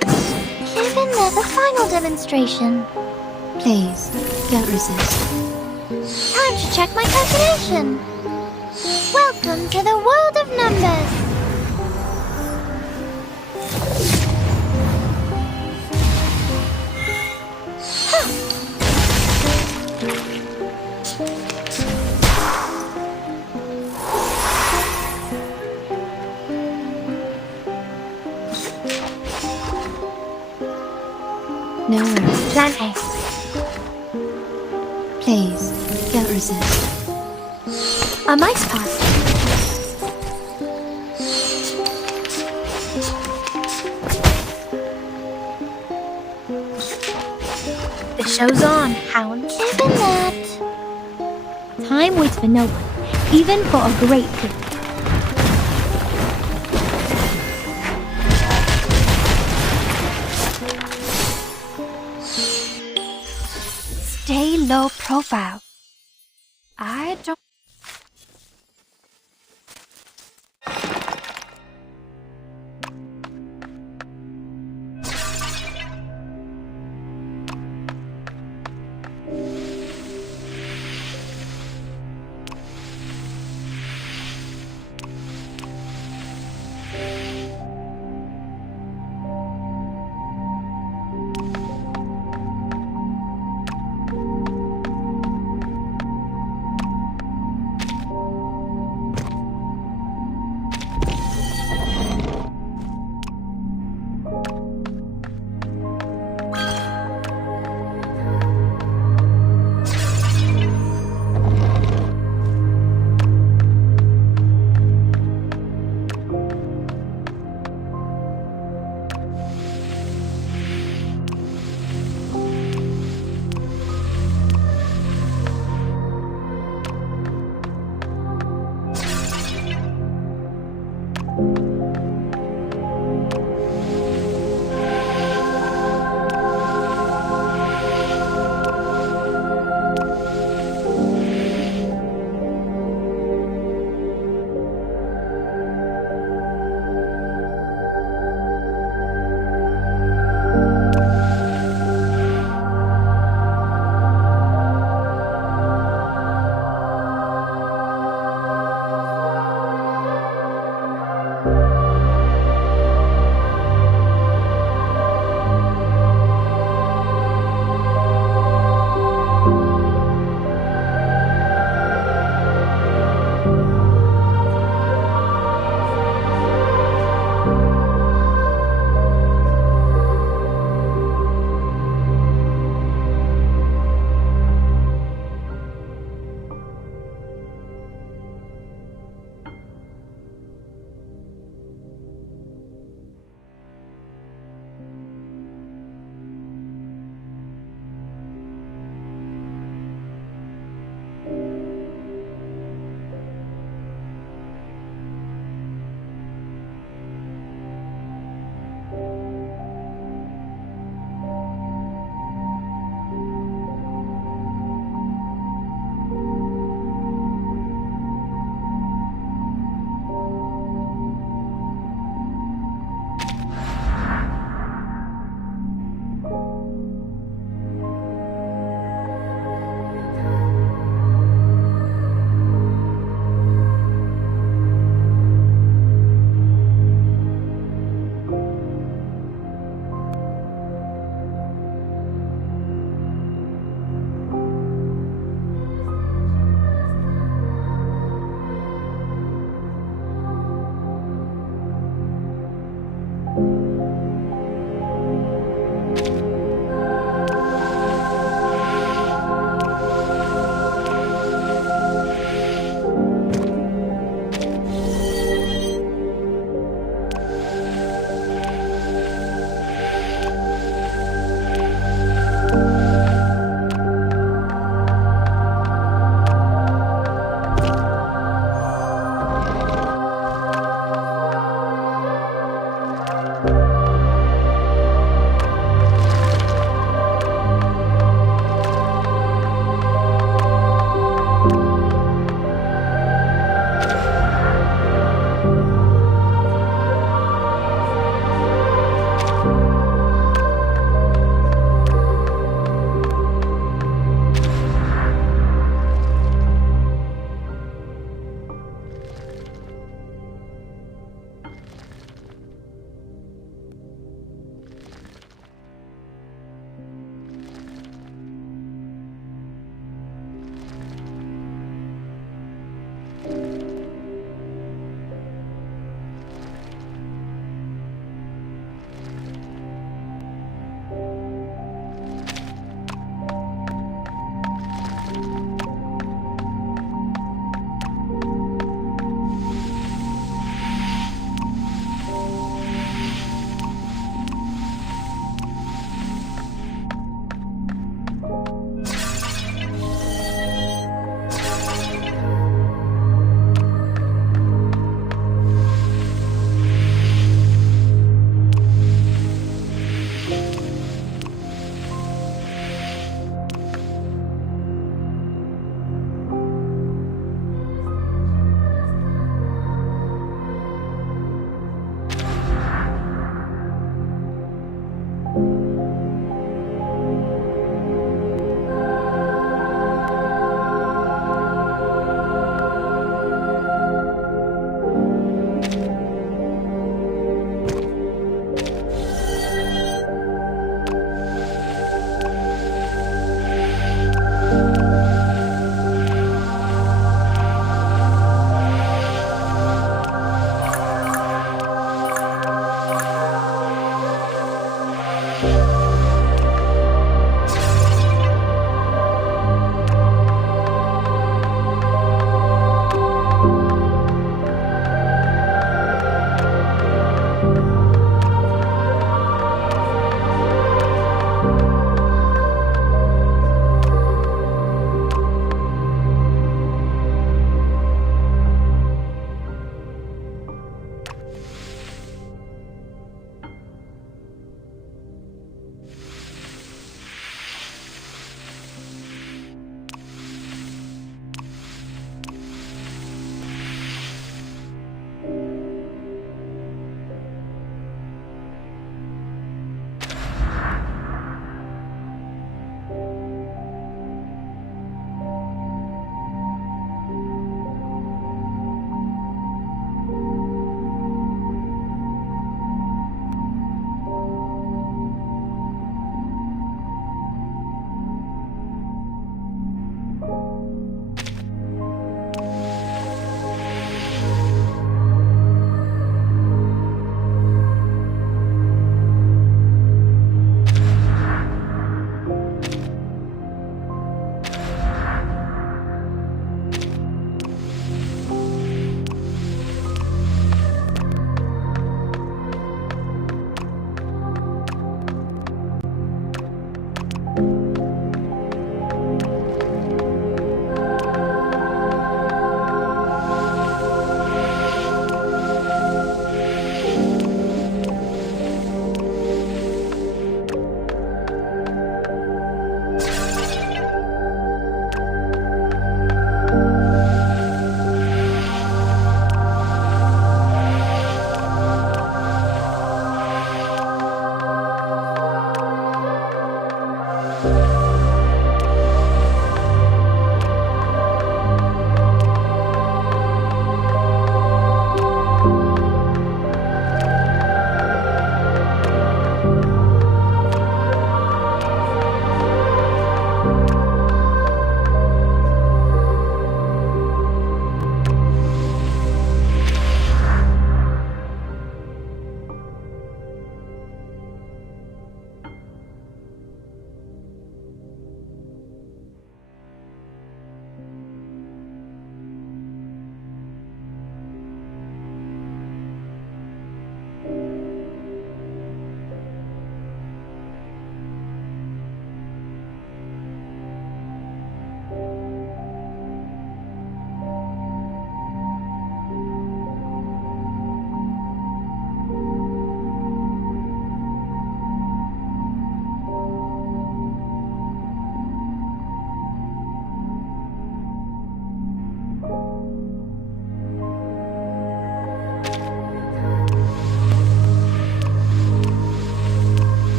Given there's a final demonstration. Please, don't resist. Time to check my calculation. Welcome to the world of numbers. No worries. Plan A. Please, don't resist. A mice pass. The show's on, hounds. Given that... Time waits for no one, even for a great thing. Stay low profile. I don't...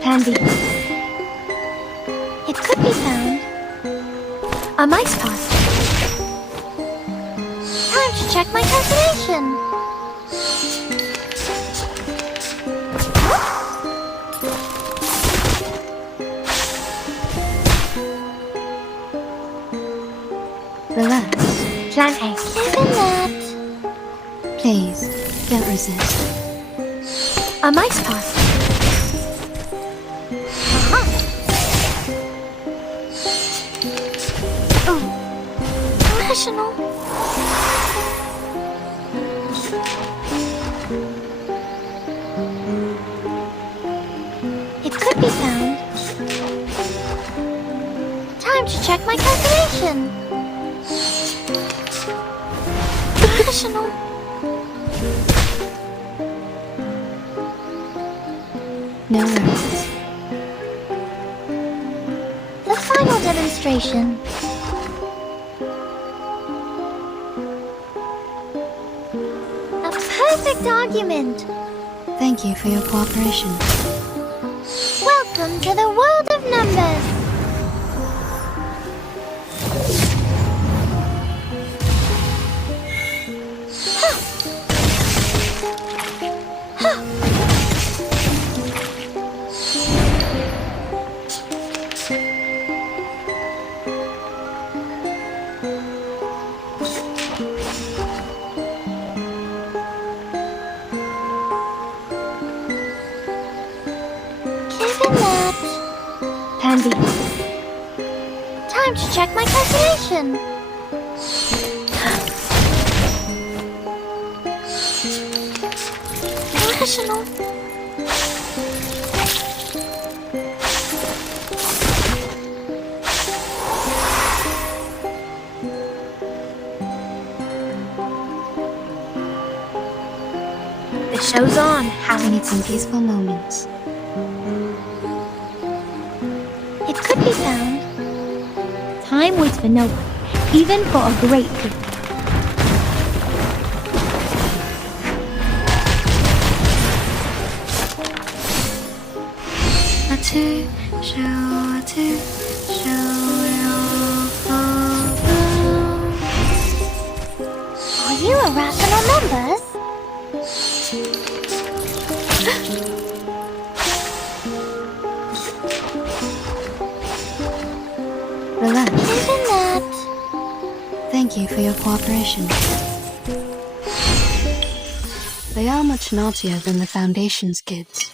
Pansy. It could be found. A mice pot. Time to check my calculation. Relax. Plan A. Given that. Please, don't resist. A mice pot. Rational. It could be found. Time to check my calculation. Rational. No worries. The final demonstration. Perfect argument. Thank you for your cooperation. Welcome to the world of numbers. Pansy. Time to check my calculation. Rational. The show's on. We need some peaceful moments. It could be found. Time waits for no one, even for a great good. Are you irrational numbers? Relax. Even that. Thank you for your cooperation. They are much naughtier than the Foundation's kids.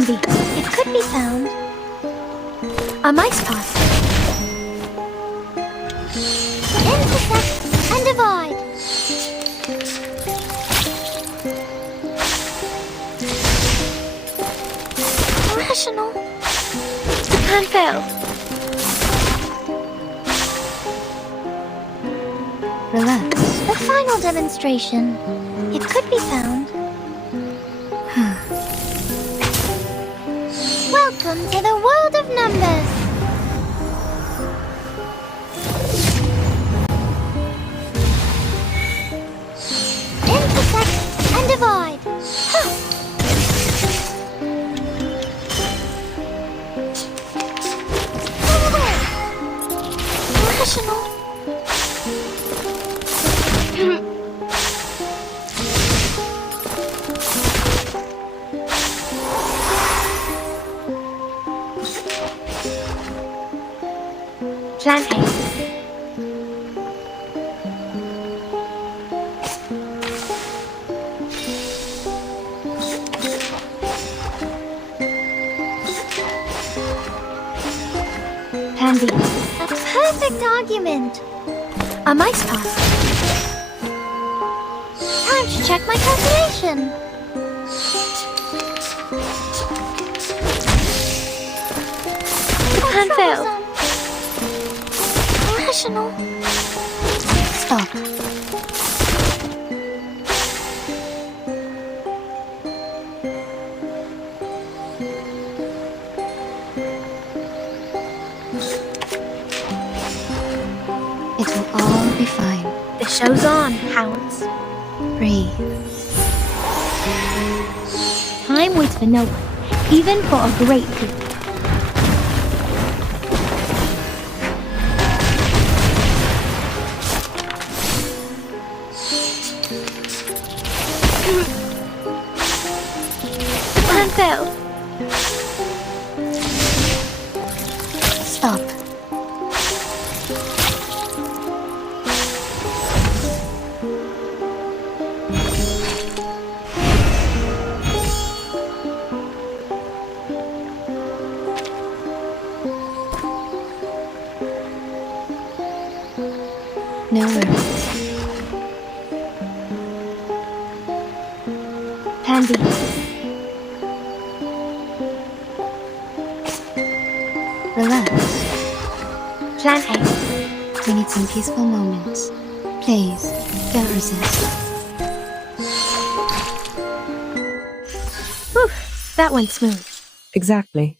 Candy. It could be found. A mice pot. Intersect and divide. Rational. Can't fail. Relax. The final demonstration. It could be found. Welcome to the world of numbers. Intersect and divide. Rational. Plan A. Plan B. A perfect argument. A mice pot. Time to check my calculation. Plan failed. Rational. Stop. It will all be fine. The show's on, hounds. Breathe. Time waits for no one, even for a great group. Plan failed. Stop. No worries. Plan B. Relax. Plan A. We need some peaceful moments. Please, don't resist. Whew, that went smooth. Exactly.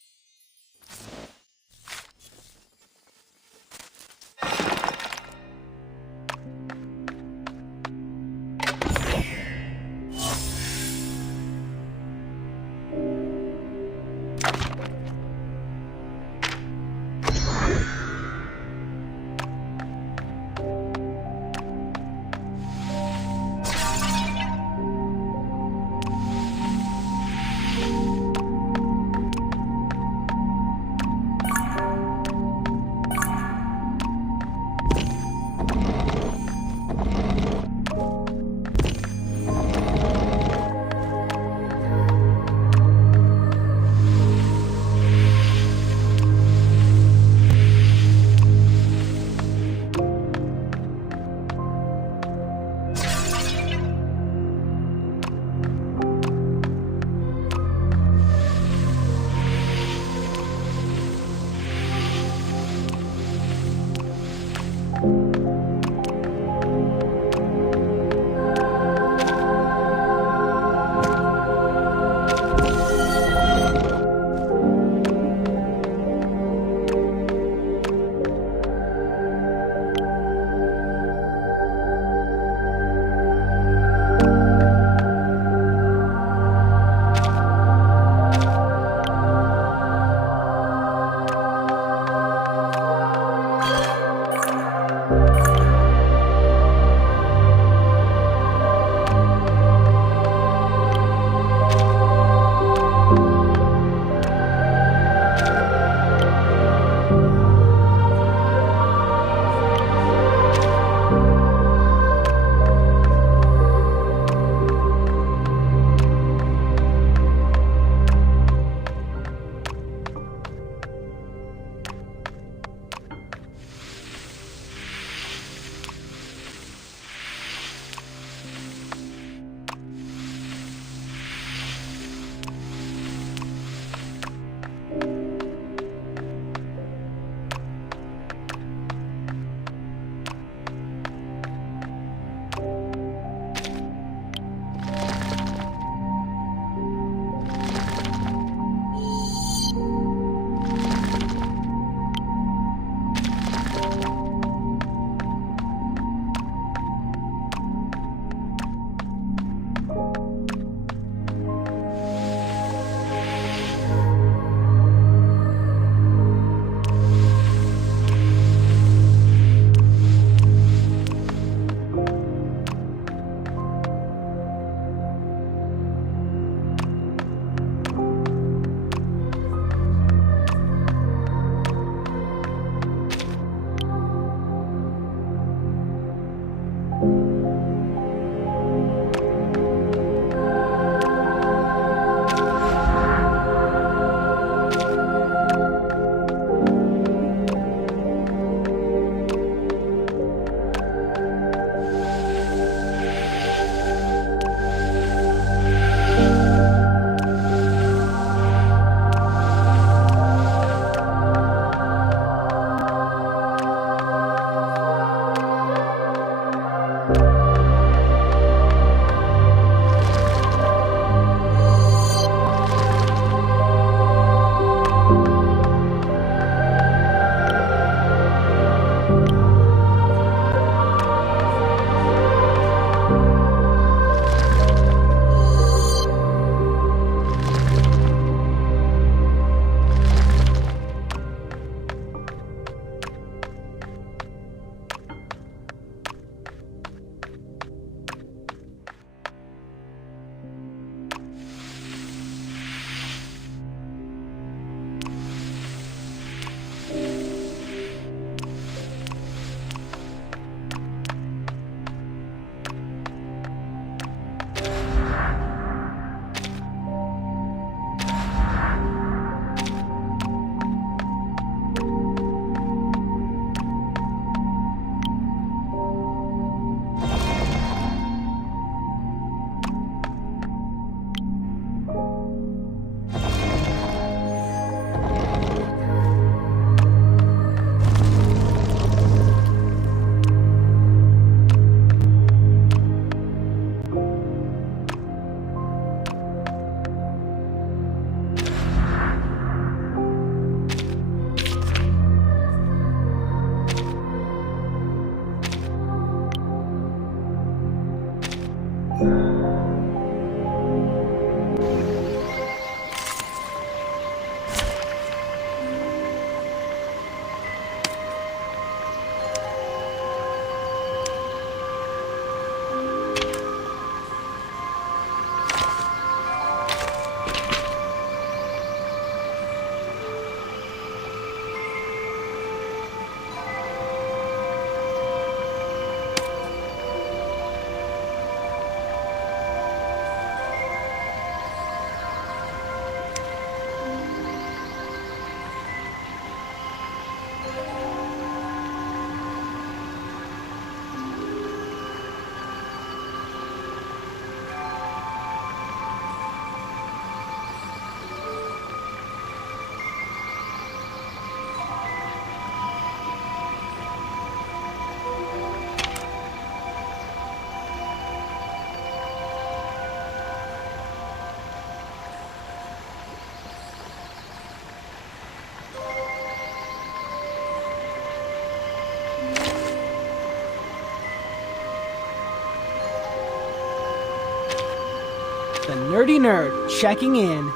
the nerdy nerd checking in.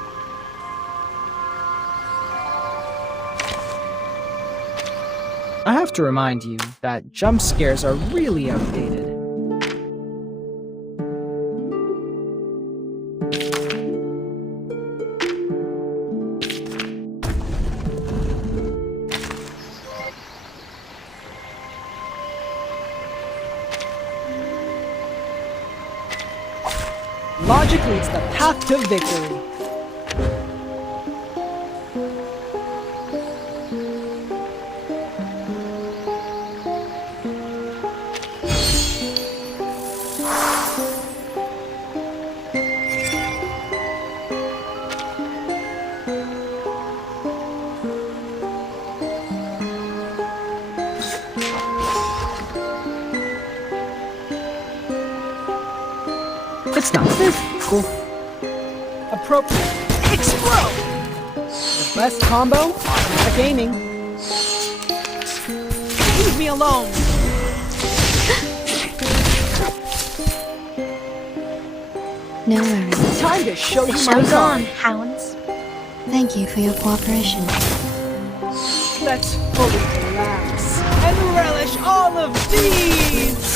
I have to remind you that jump scares are really outdated. Logic leads the path to victory. It's not physical. Appropriate. Explode! The best combo? Automatic aiming. Leave me alone! No worries. Time to show you my Show's card. on, hounds. Thank you for your cooperation. Let's fully relax and relish all of these!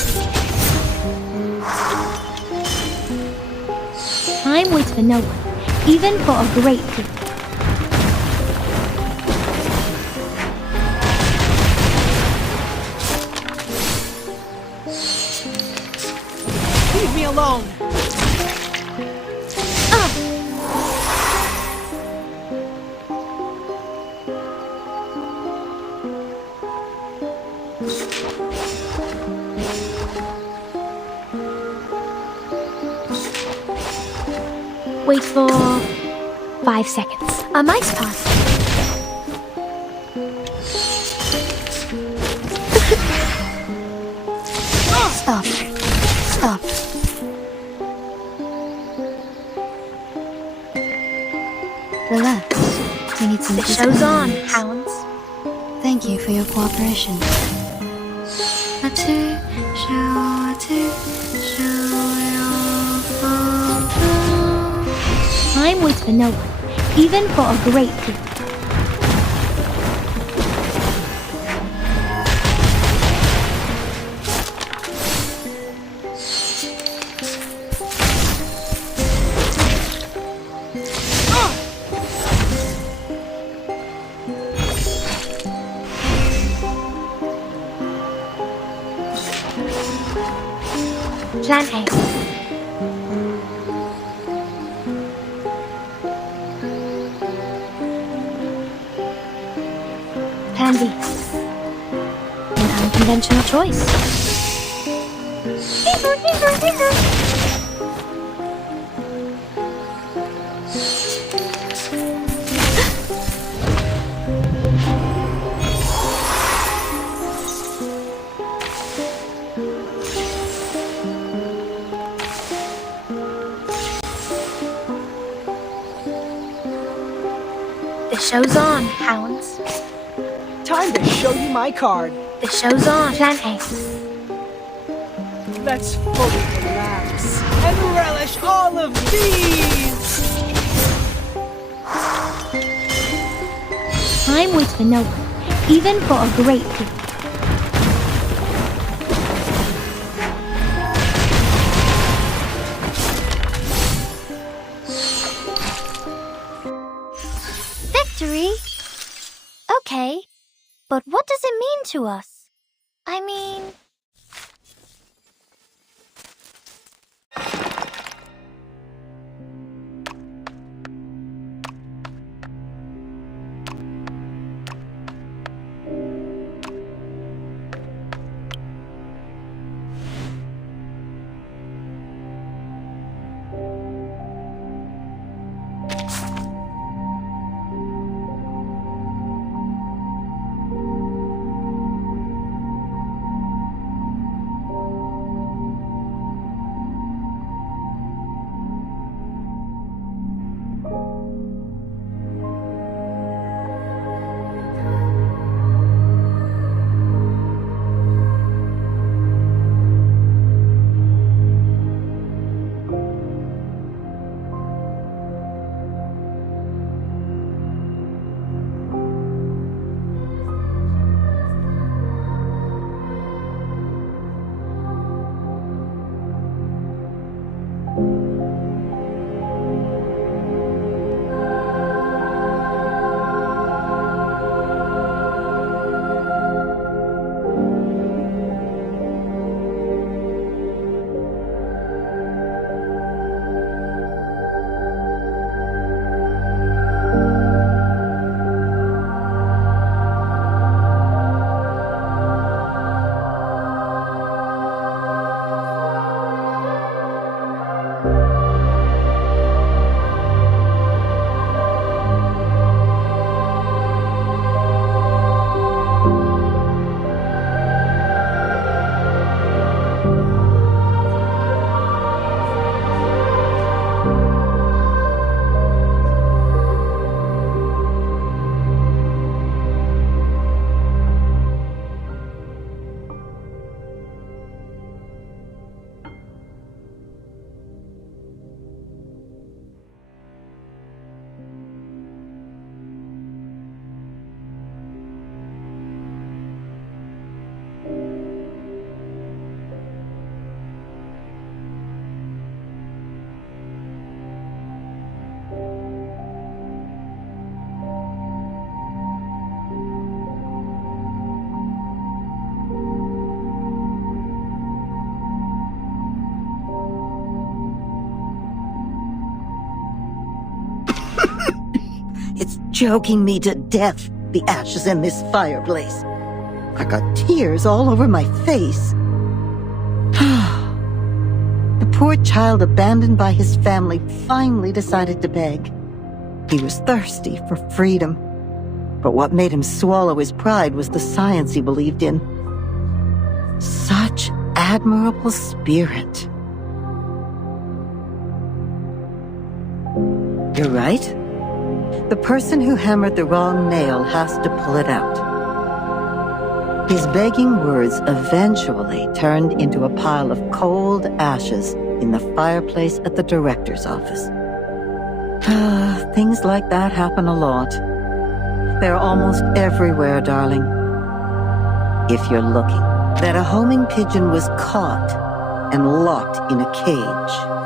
Time waits for no one, even for a great good. Leave me alone! Wait for 5 seconds. A mice pass. Stop. Stop. Relax. We need some The physical show's on, movements. hounds. Thank you for your cooperation. Time waits for no one, even for a great good. Plan A. Plan B. An unconventional choice. The show's on, hounds. Time to show you my card. The show's on. Plan A. Let's fully relax and relish all of these! Time waits for no one, even for a great good. Victory? Okay, but what does it mean to us? I mean... choking me to death, the ashes in this fireplace. I got tears all over my face. The poor child abandoned by his family finally decided to beg. He was thirsty for freedom. But what made him swallow his pride was the science he believed in. Such admirable spirit. You're right. The person who hammered the wrong nail has to pull it out. His begging words eventually turned into a pile of cold ashes in the fireplace at the director's office. Things like that happen a lot. They're almost everywhere, darling. If you're looking. That a homing pigeon was caught and locked in a cage.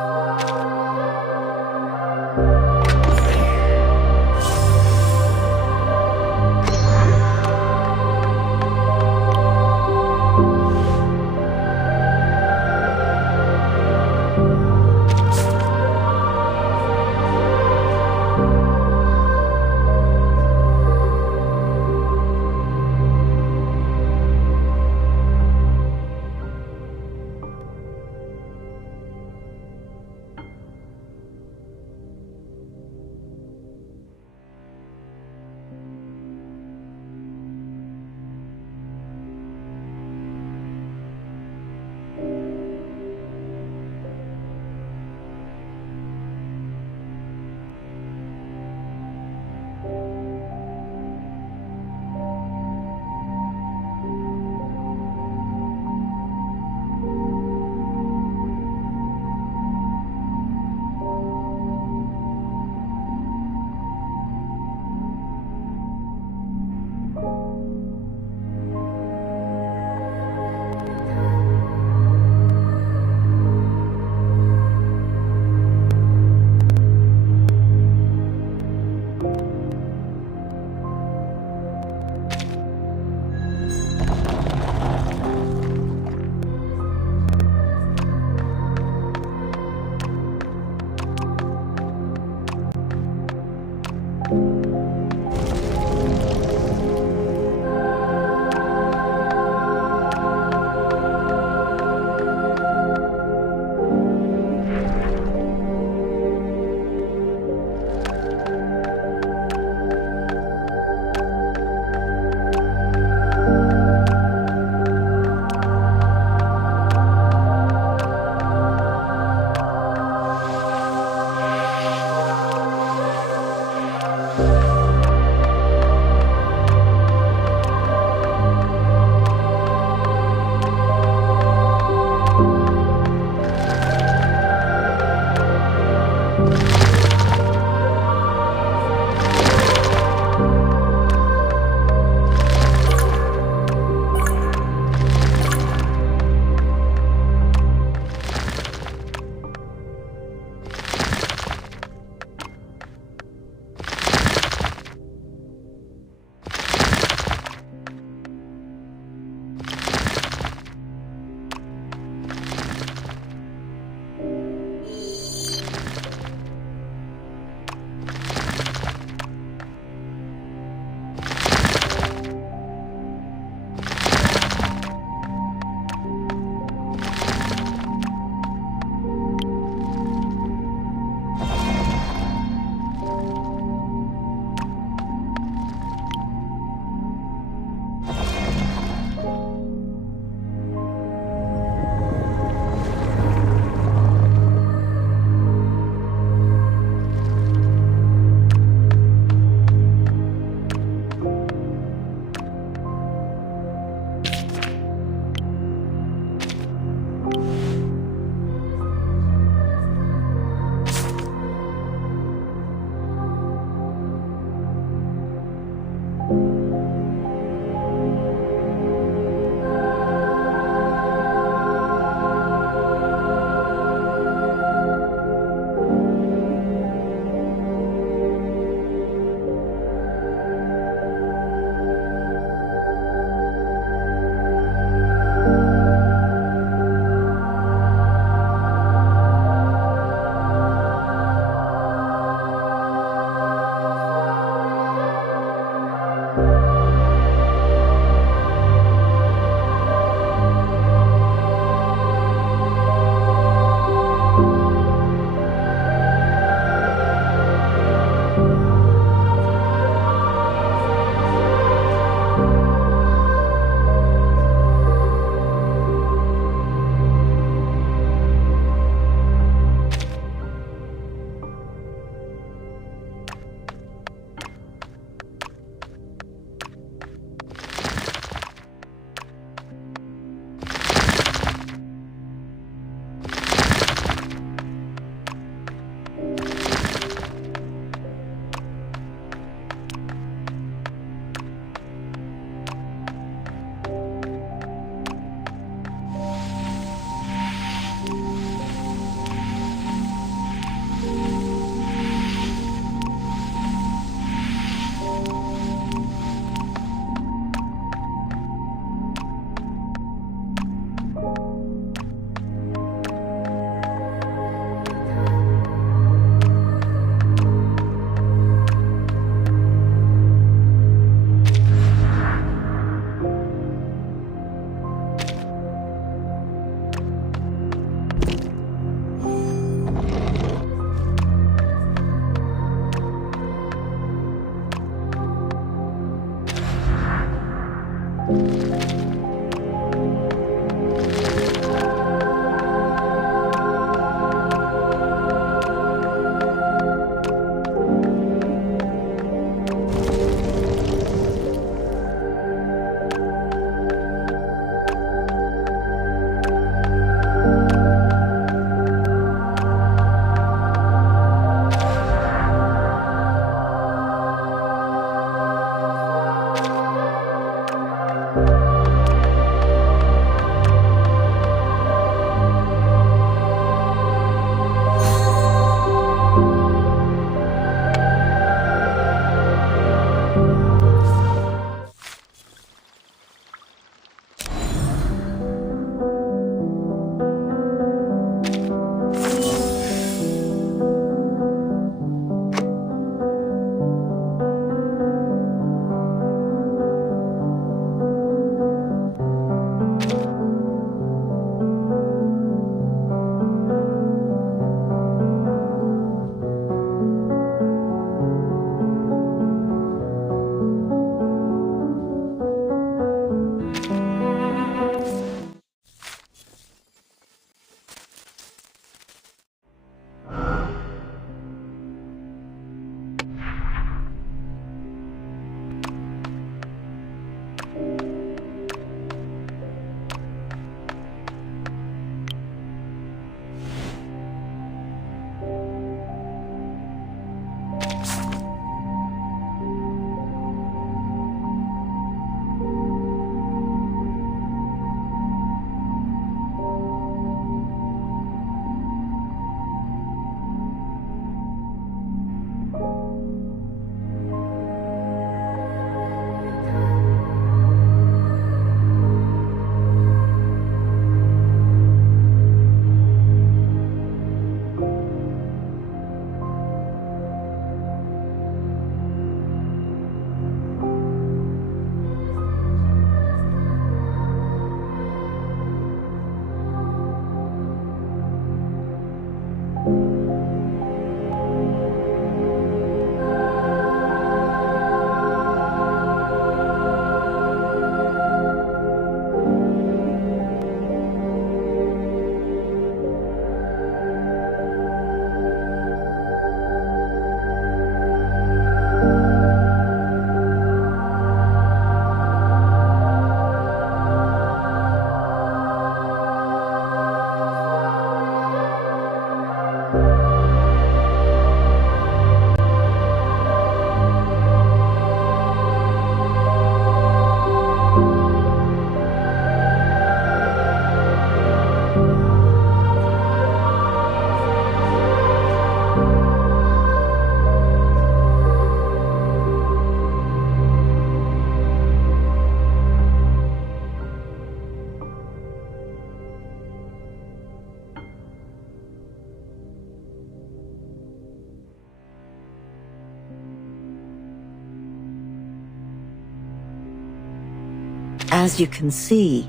As you can see,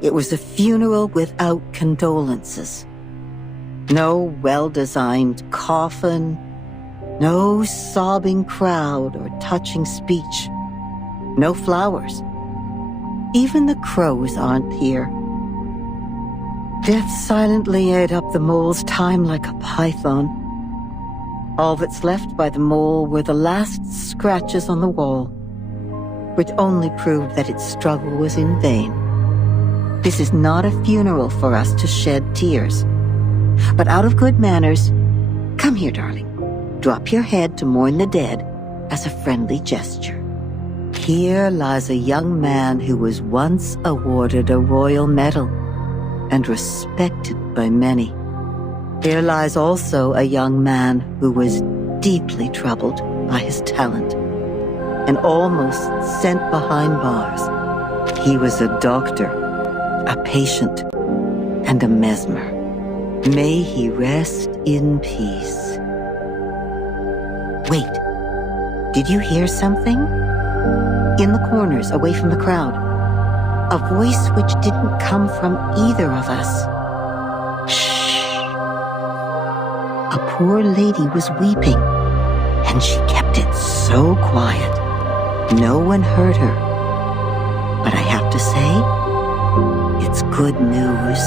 it was a funeral without condolences. No well-designed coffin, no sobbing crowd or touching speech, no flowers. Even the crows aren't here. Death silently ate up the mole's time like a python. All that's left by the mole were the last scratches on the wall, which only proved that its struggle was in vain. This is not a funeral for us to shed tears. But out of good manners, come here, darling. Drop your head to mourn the dead as a friendly gesture. Here lies a young man who was once awarded a royal medal and respected by many. Here lies also a young man who was deeply troubled by his talent and almost sent behind bars. He was a doctor, a patient, and a Mesmer. May he rest in peace. Wait, did you hear something? In the corners, away from the crowd. A voice which didn't come from either of us. Shh. A poor lady was weeping, and she kept it so quiet. No one heard her. But I have to say, it's good news.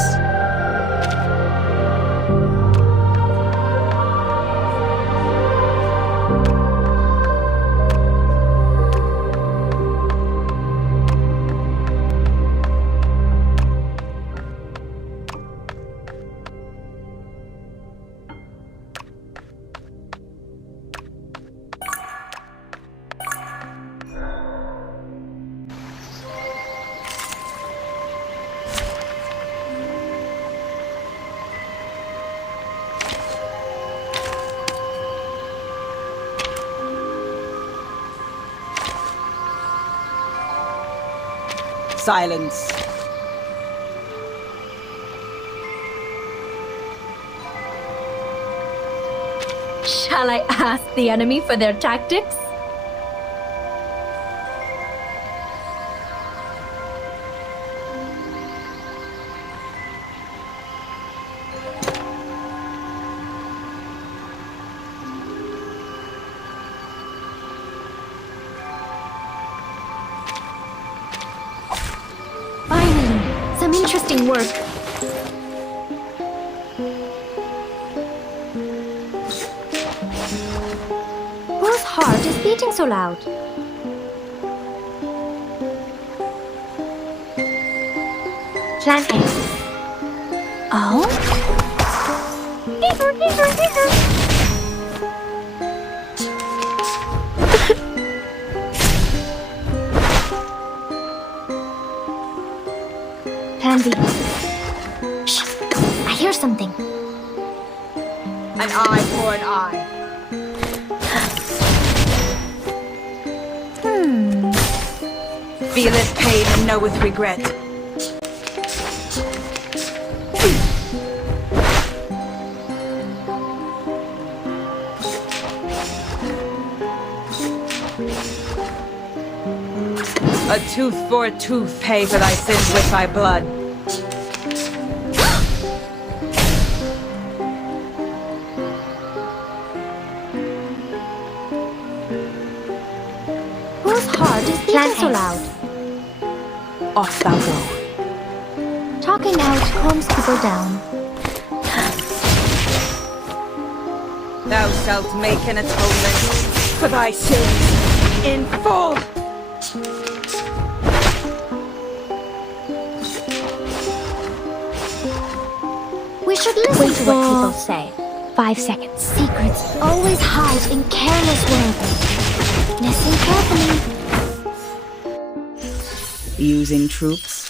Silence. Shall I ask the enemy for their tactics? Interesting work. Whose heart is beating so loud? Plan A. Oh? Plan B. Shh! I hear something. An eye for an eye. Feeleth pain and knoweth regret. A tooth for a tooth, pay for thy sins with thy blood. Whose heart is beating so loud? Off thou go. Talking out calms people down. Thou shalt make an atonement for thy sins in full. We should listen to what people say. 5 seconds. Secrets always hide in careless words. Listen carefully. Using troops.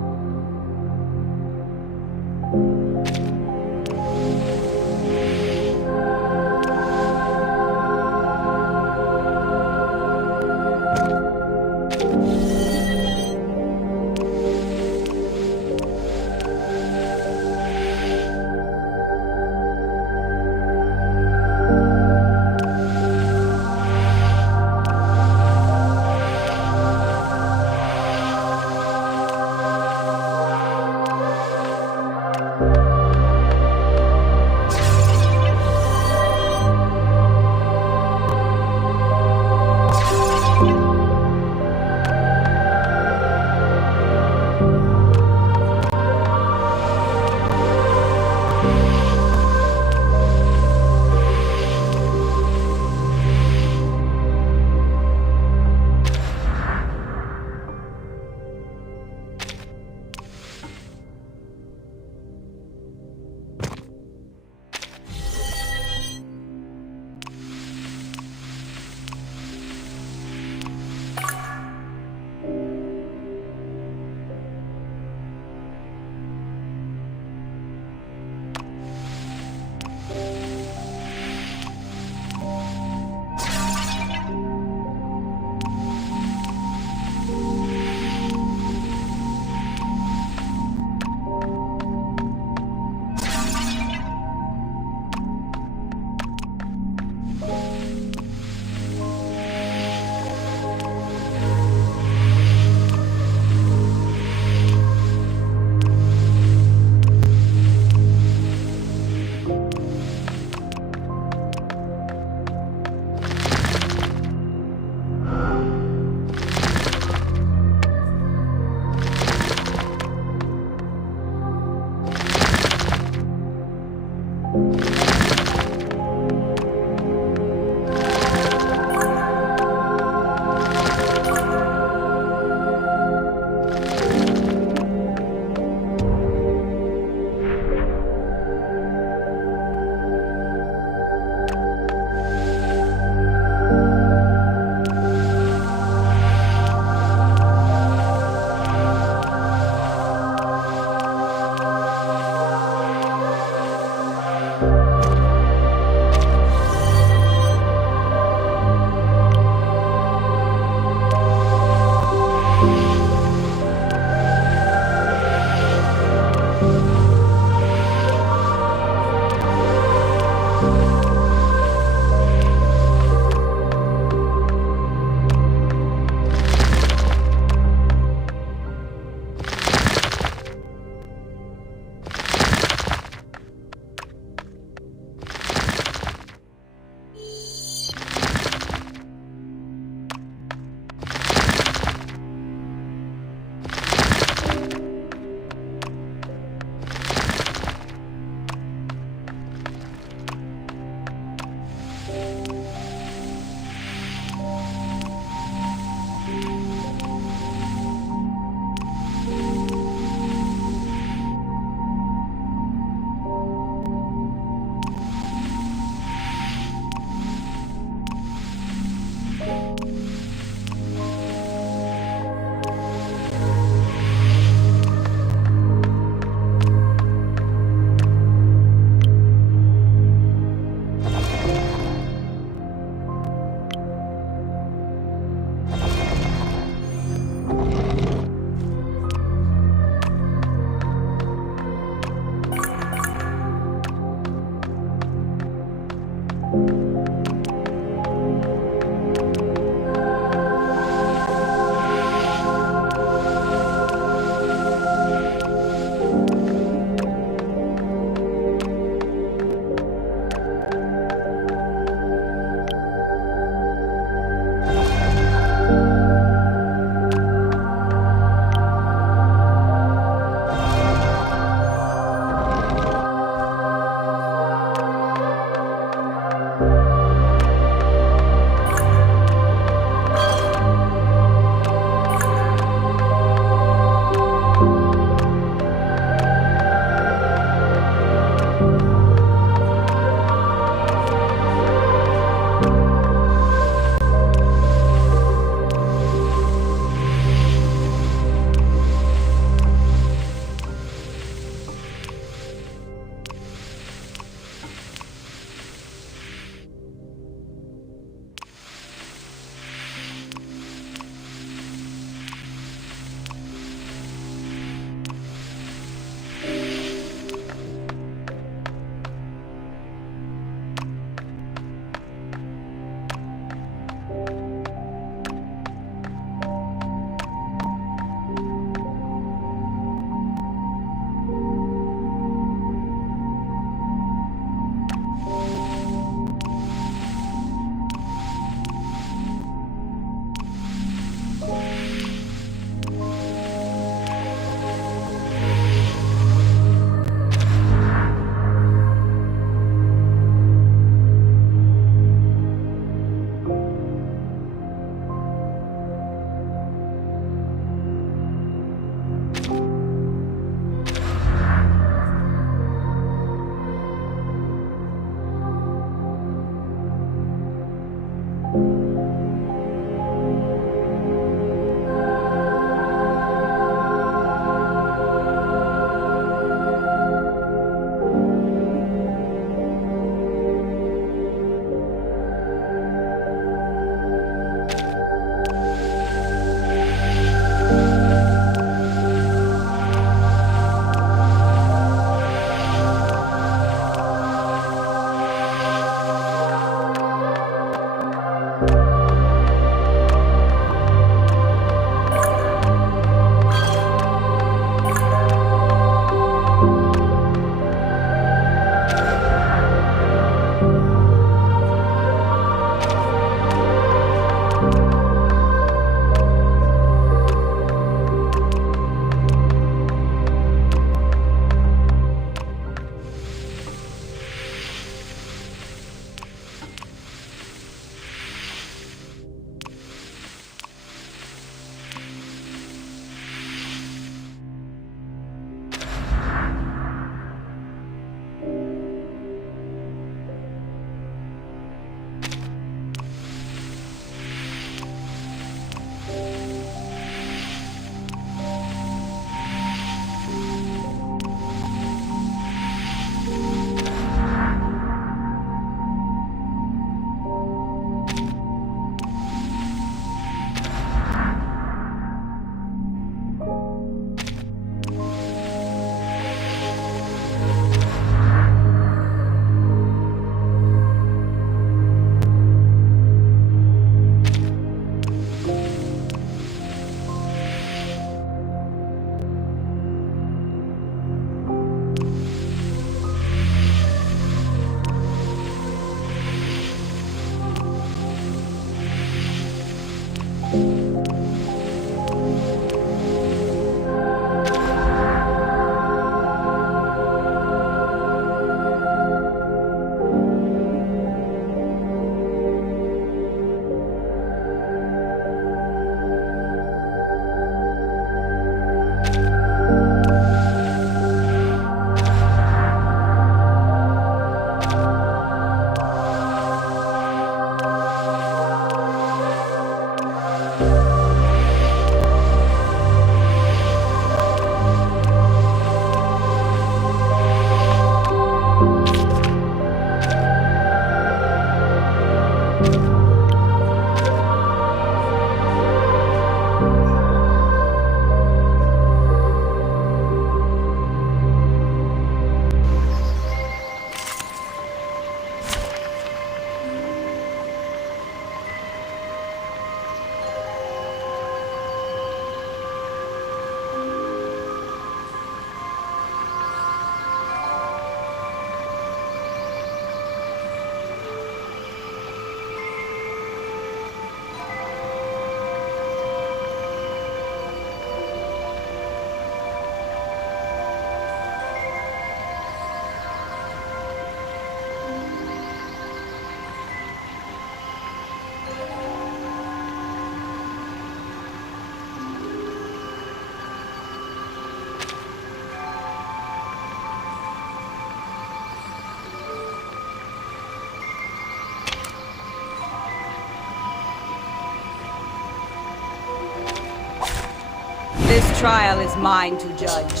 This trial is mine to judge.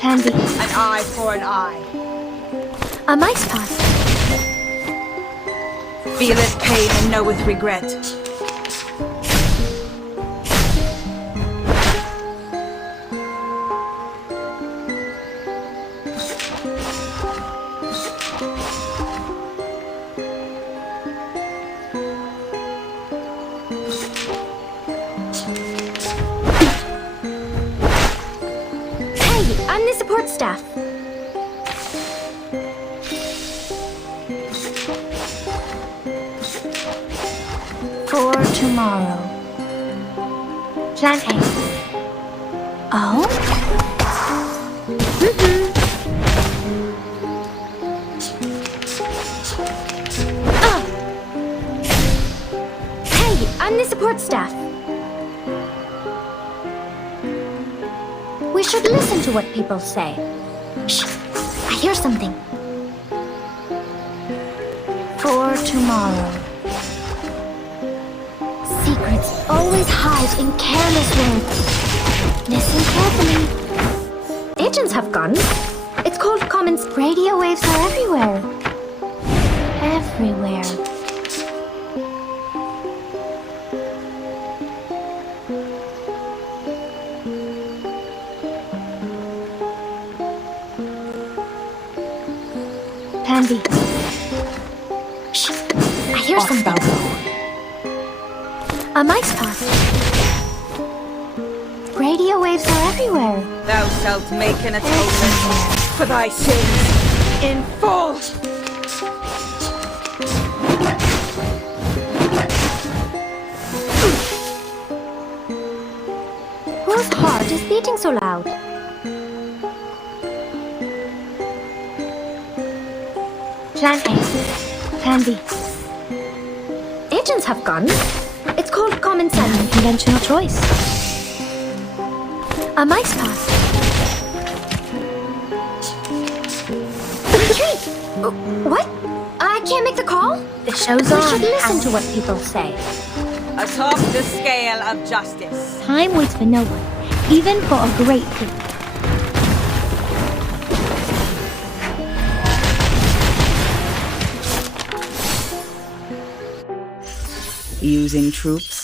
Handy. An eye for an eye. A mice pass. Feeleth pain and knoweth regret. I'm the support staff. For tomorrow. Plan A. Oh? Hey, I'm the support staff. We should listen to what people say. Shh! I hear something. For tomorrow. Secrets always hide in careless words. Listen carefully. Agents have guns. It's called comments. Radio waves are everywhere. Everywhere. Pansy. Shh! I hear something. A mice pass. Radio waves are everywhere. Thou shalt make an atonement for thy sins in full. Whose heart is beating so loud? Plan A. Plan B. Agents have guns. It's called common sense. Unconventional choice. A mice pass. Retreat! What? I can't make the call? The show's on. We should listen to what people say. Atop the scale of justice. Time waits for no one, even for a great people. Using troops?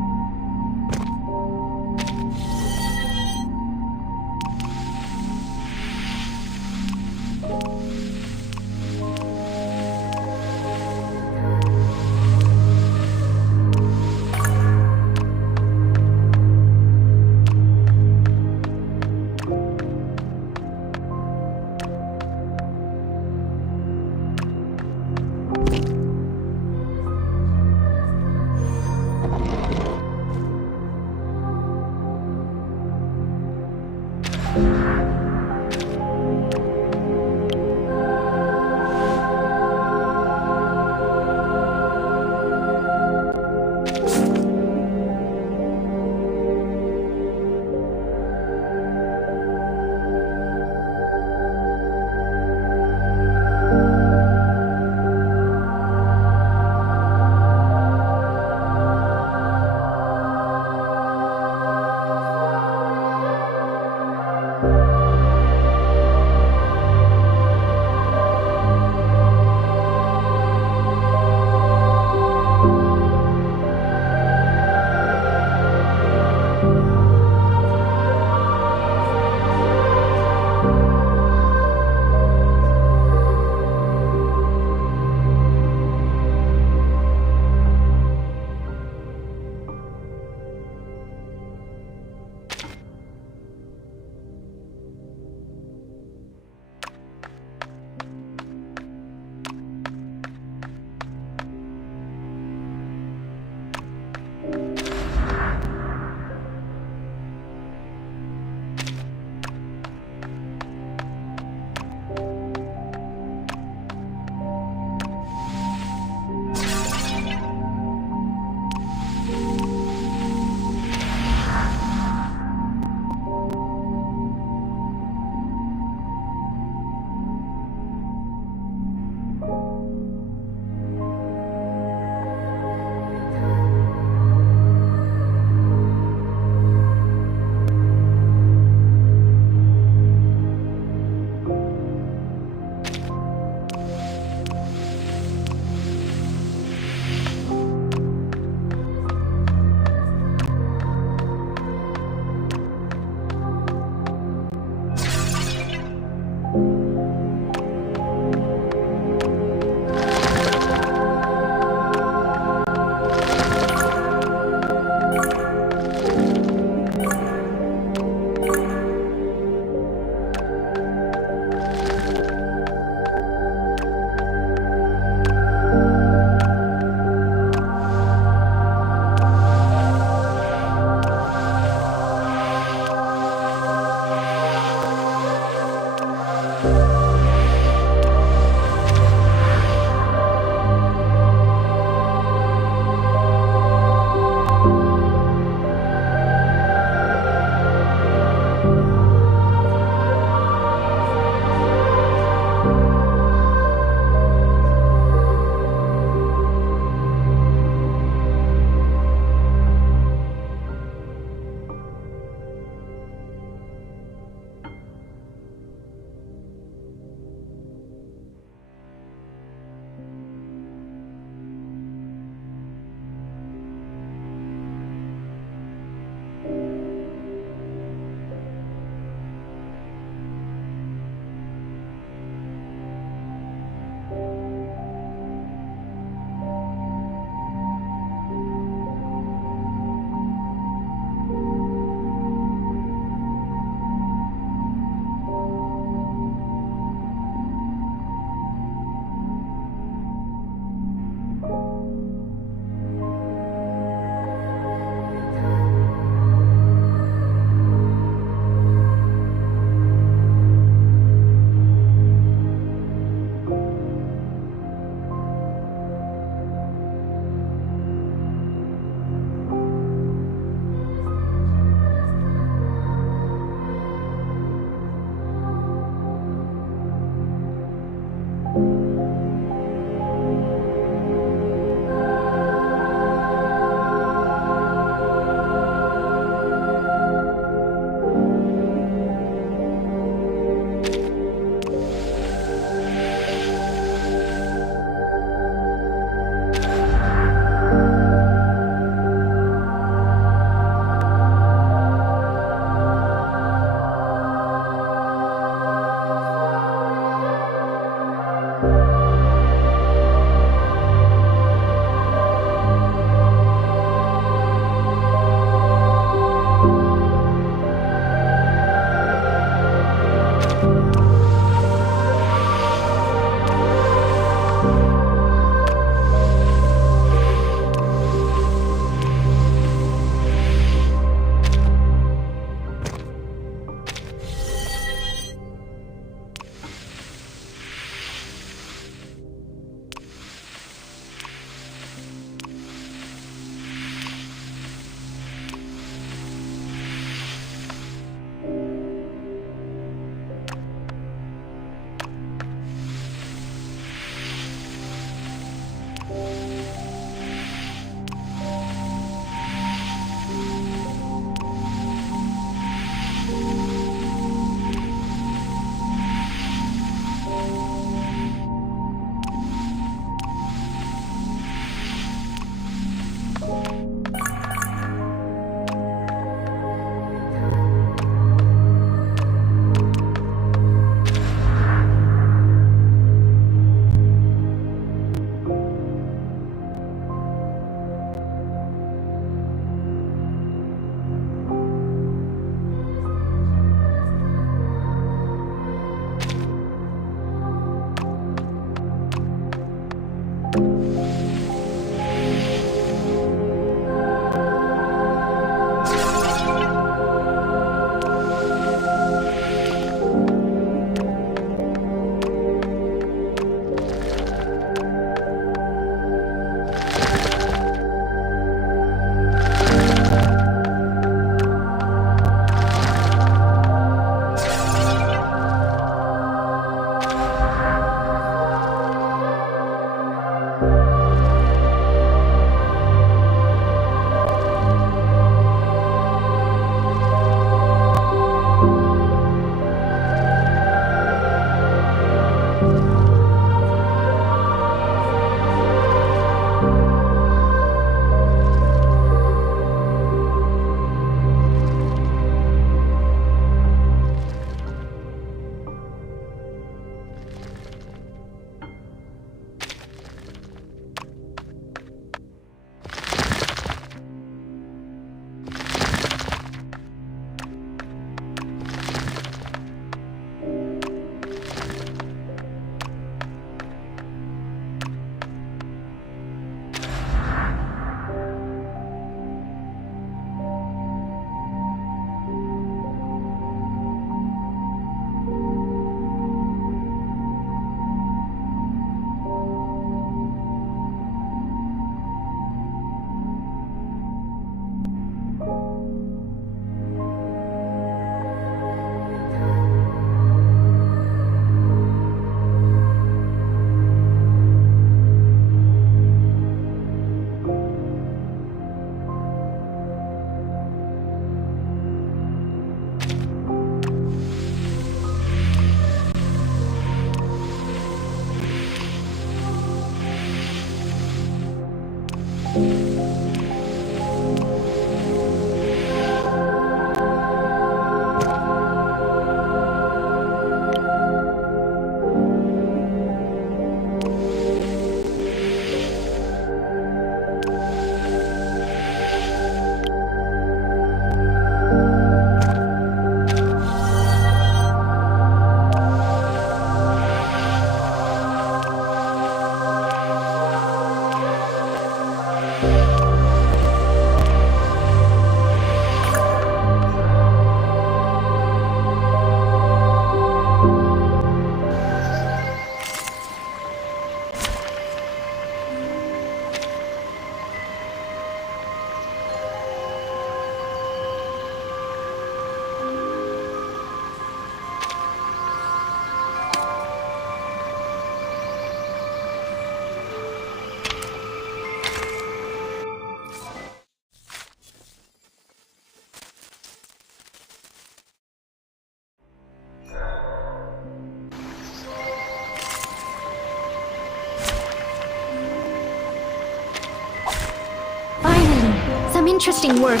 Some interesting work.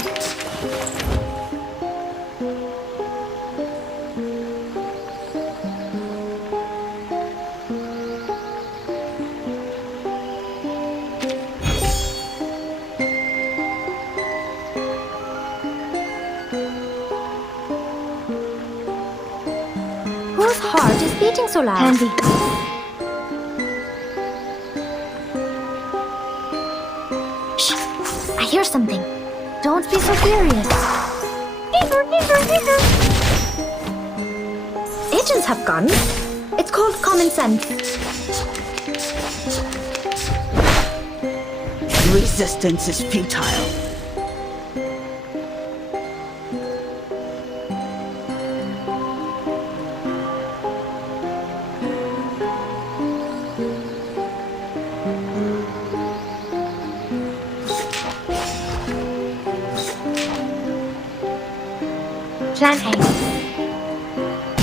Whose heart is beating so loud? Handy. Shh! I hear something. Don't be so furious. Agents have guns. It's called common sense. Resistance is futile. Plan A.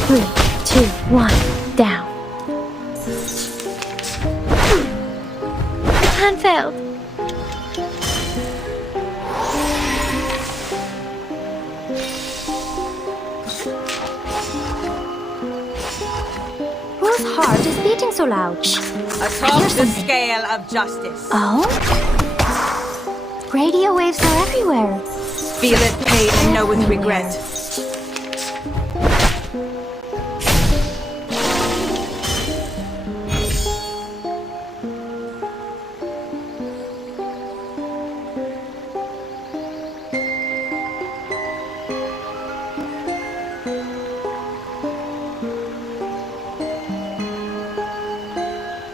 3, 2, 1, down. The plan failed. Whose heart is beating so loud? Shh. Atop the scale of justice. Oh? Radio waves are everywhere. Feel it pain and know with regret.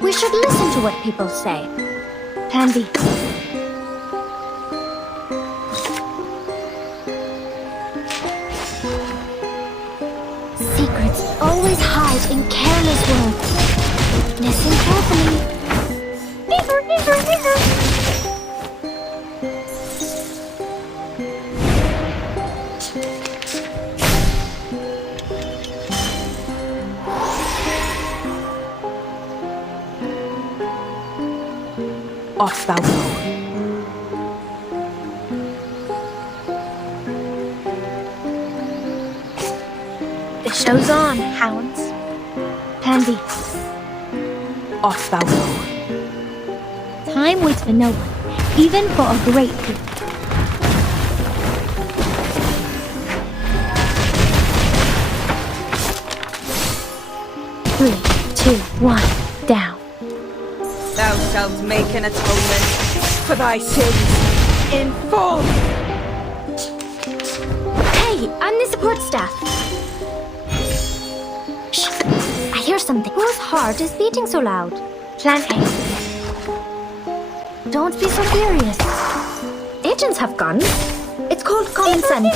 We should listen to what people say. Plan B. Secrets always hide in careless words. Listen carefully. Off thou go. The show's on, hounds. Plan B. Off thou go. Time waits for no one, even for a great feat. Three, 2, 1, down. Thou shalt make an atonement for thy sins in full. Hey, I'm the support staff. Shh! I hear something. Whose heart is beating so loud? Plan A. Don't be so furious. Agents have guns. It's called common sense.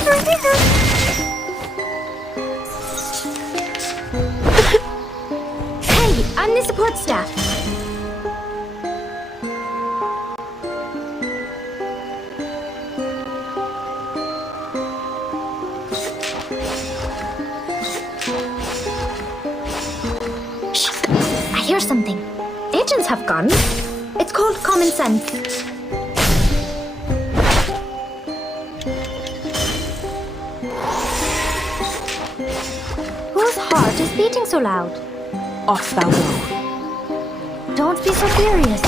Hey, I'm the support staff. Here's something. Agents have guns. It's called common sense. Whose heart is beating so loud? Off thou go. Don't be so furious.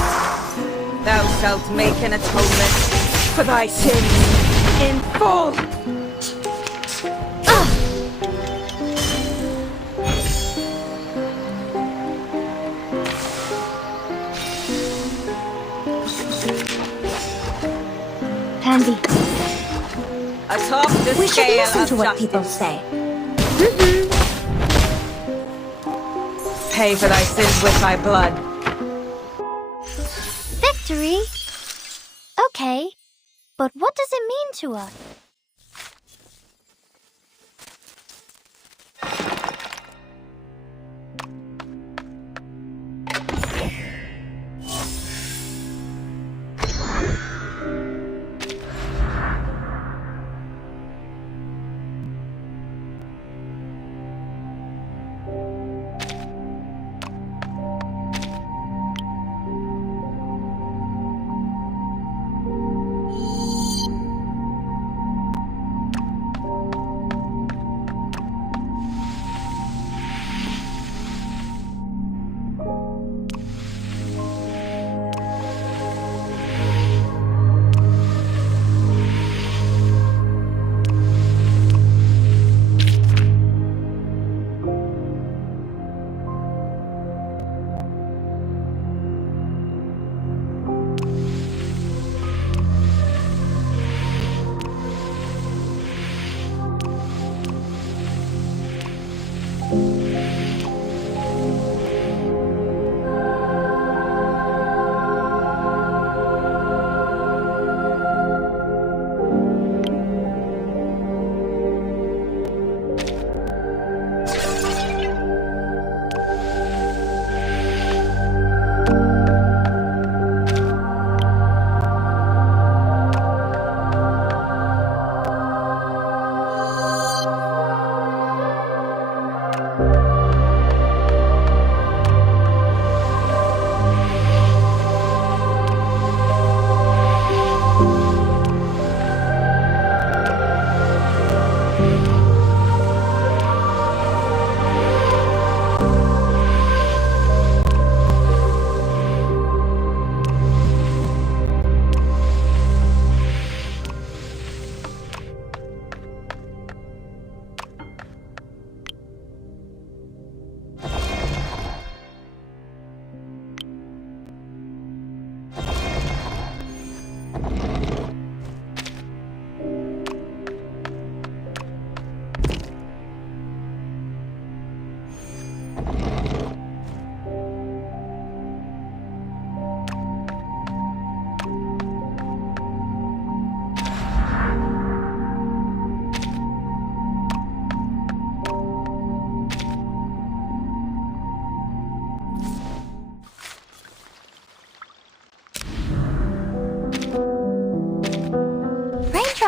Thou shalt make an atonement for thy sins in full. handy. Atop the We should scale listen of to what justice. people say. Pay for thy sins with thy blood. Victory? Okay, but what does it mean to us?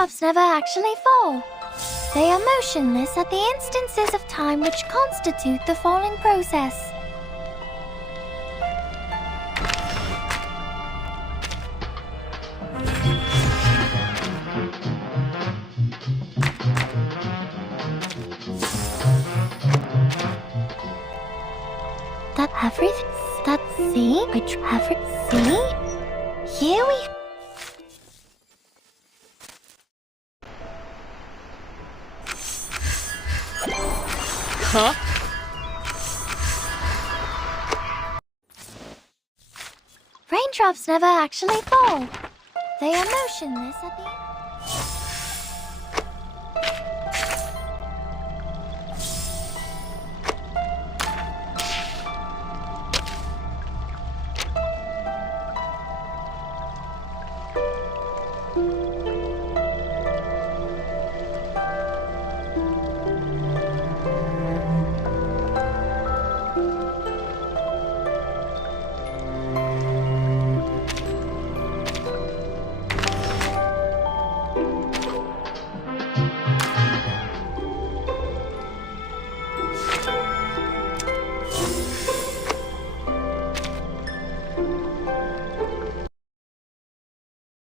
Raindrops never actually fall. They are motionless at the instances of time which constitute the falling process. That everything, that see, see? Here we... Huh? Raindrops never actually fall. They are motionless at the...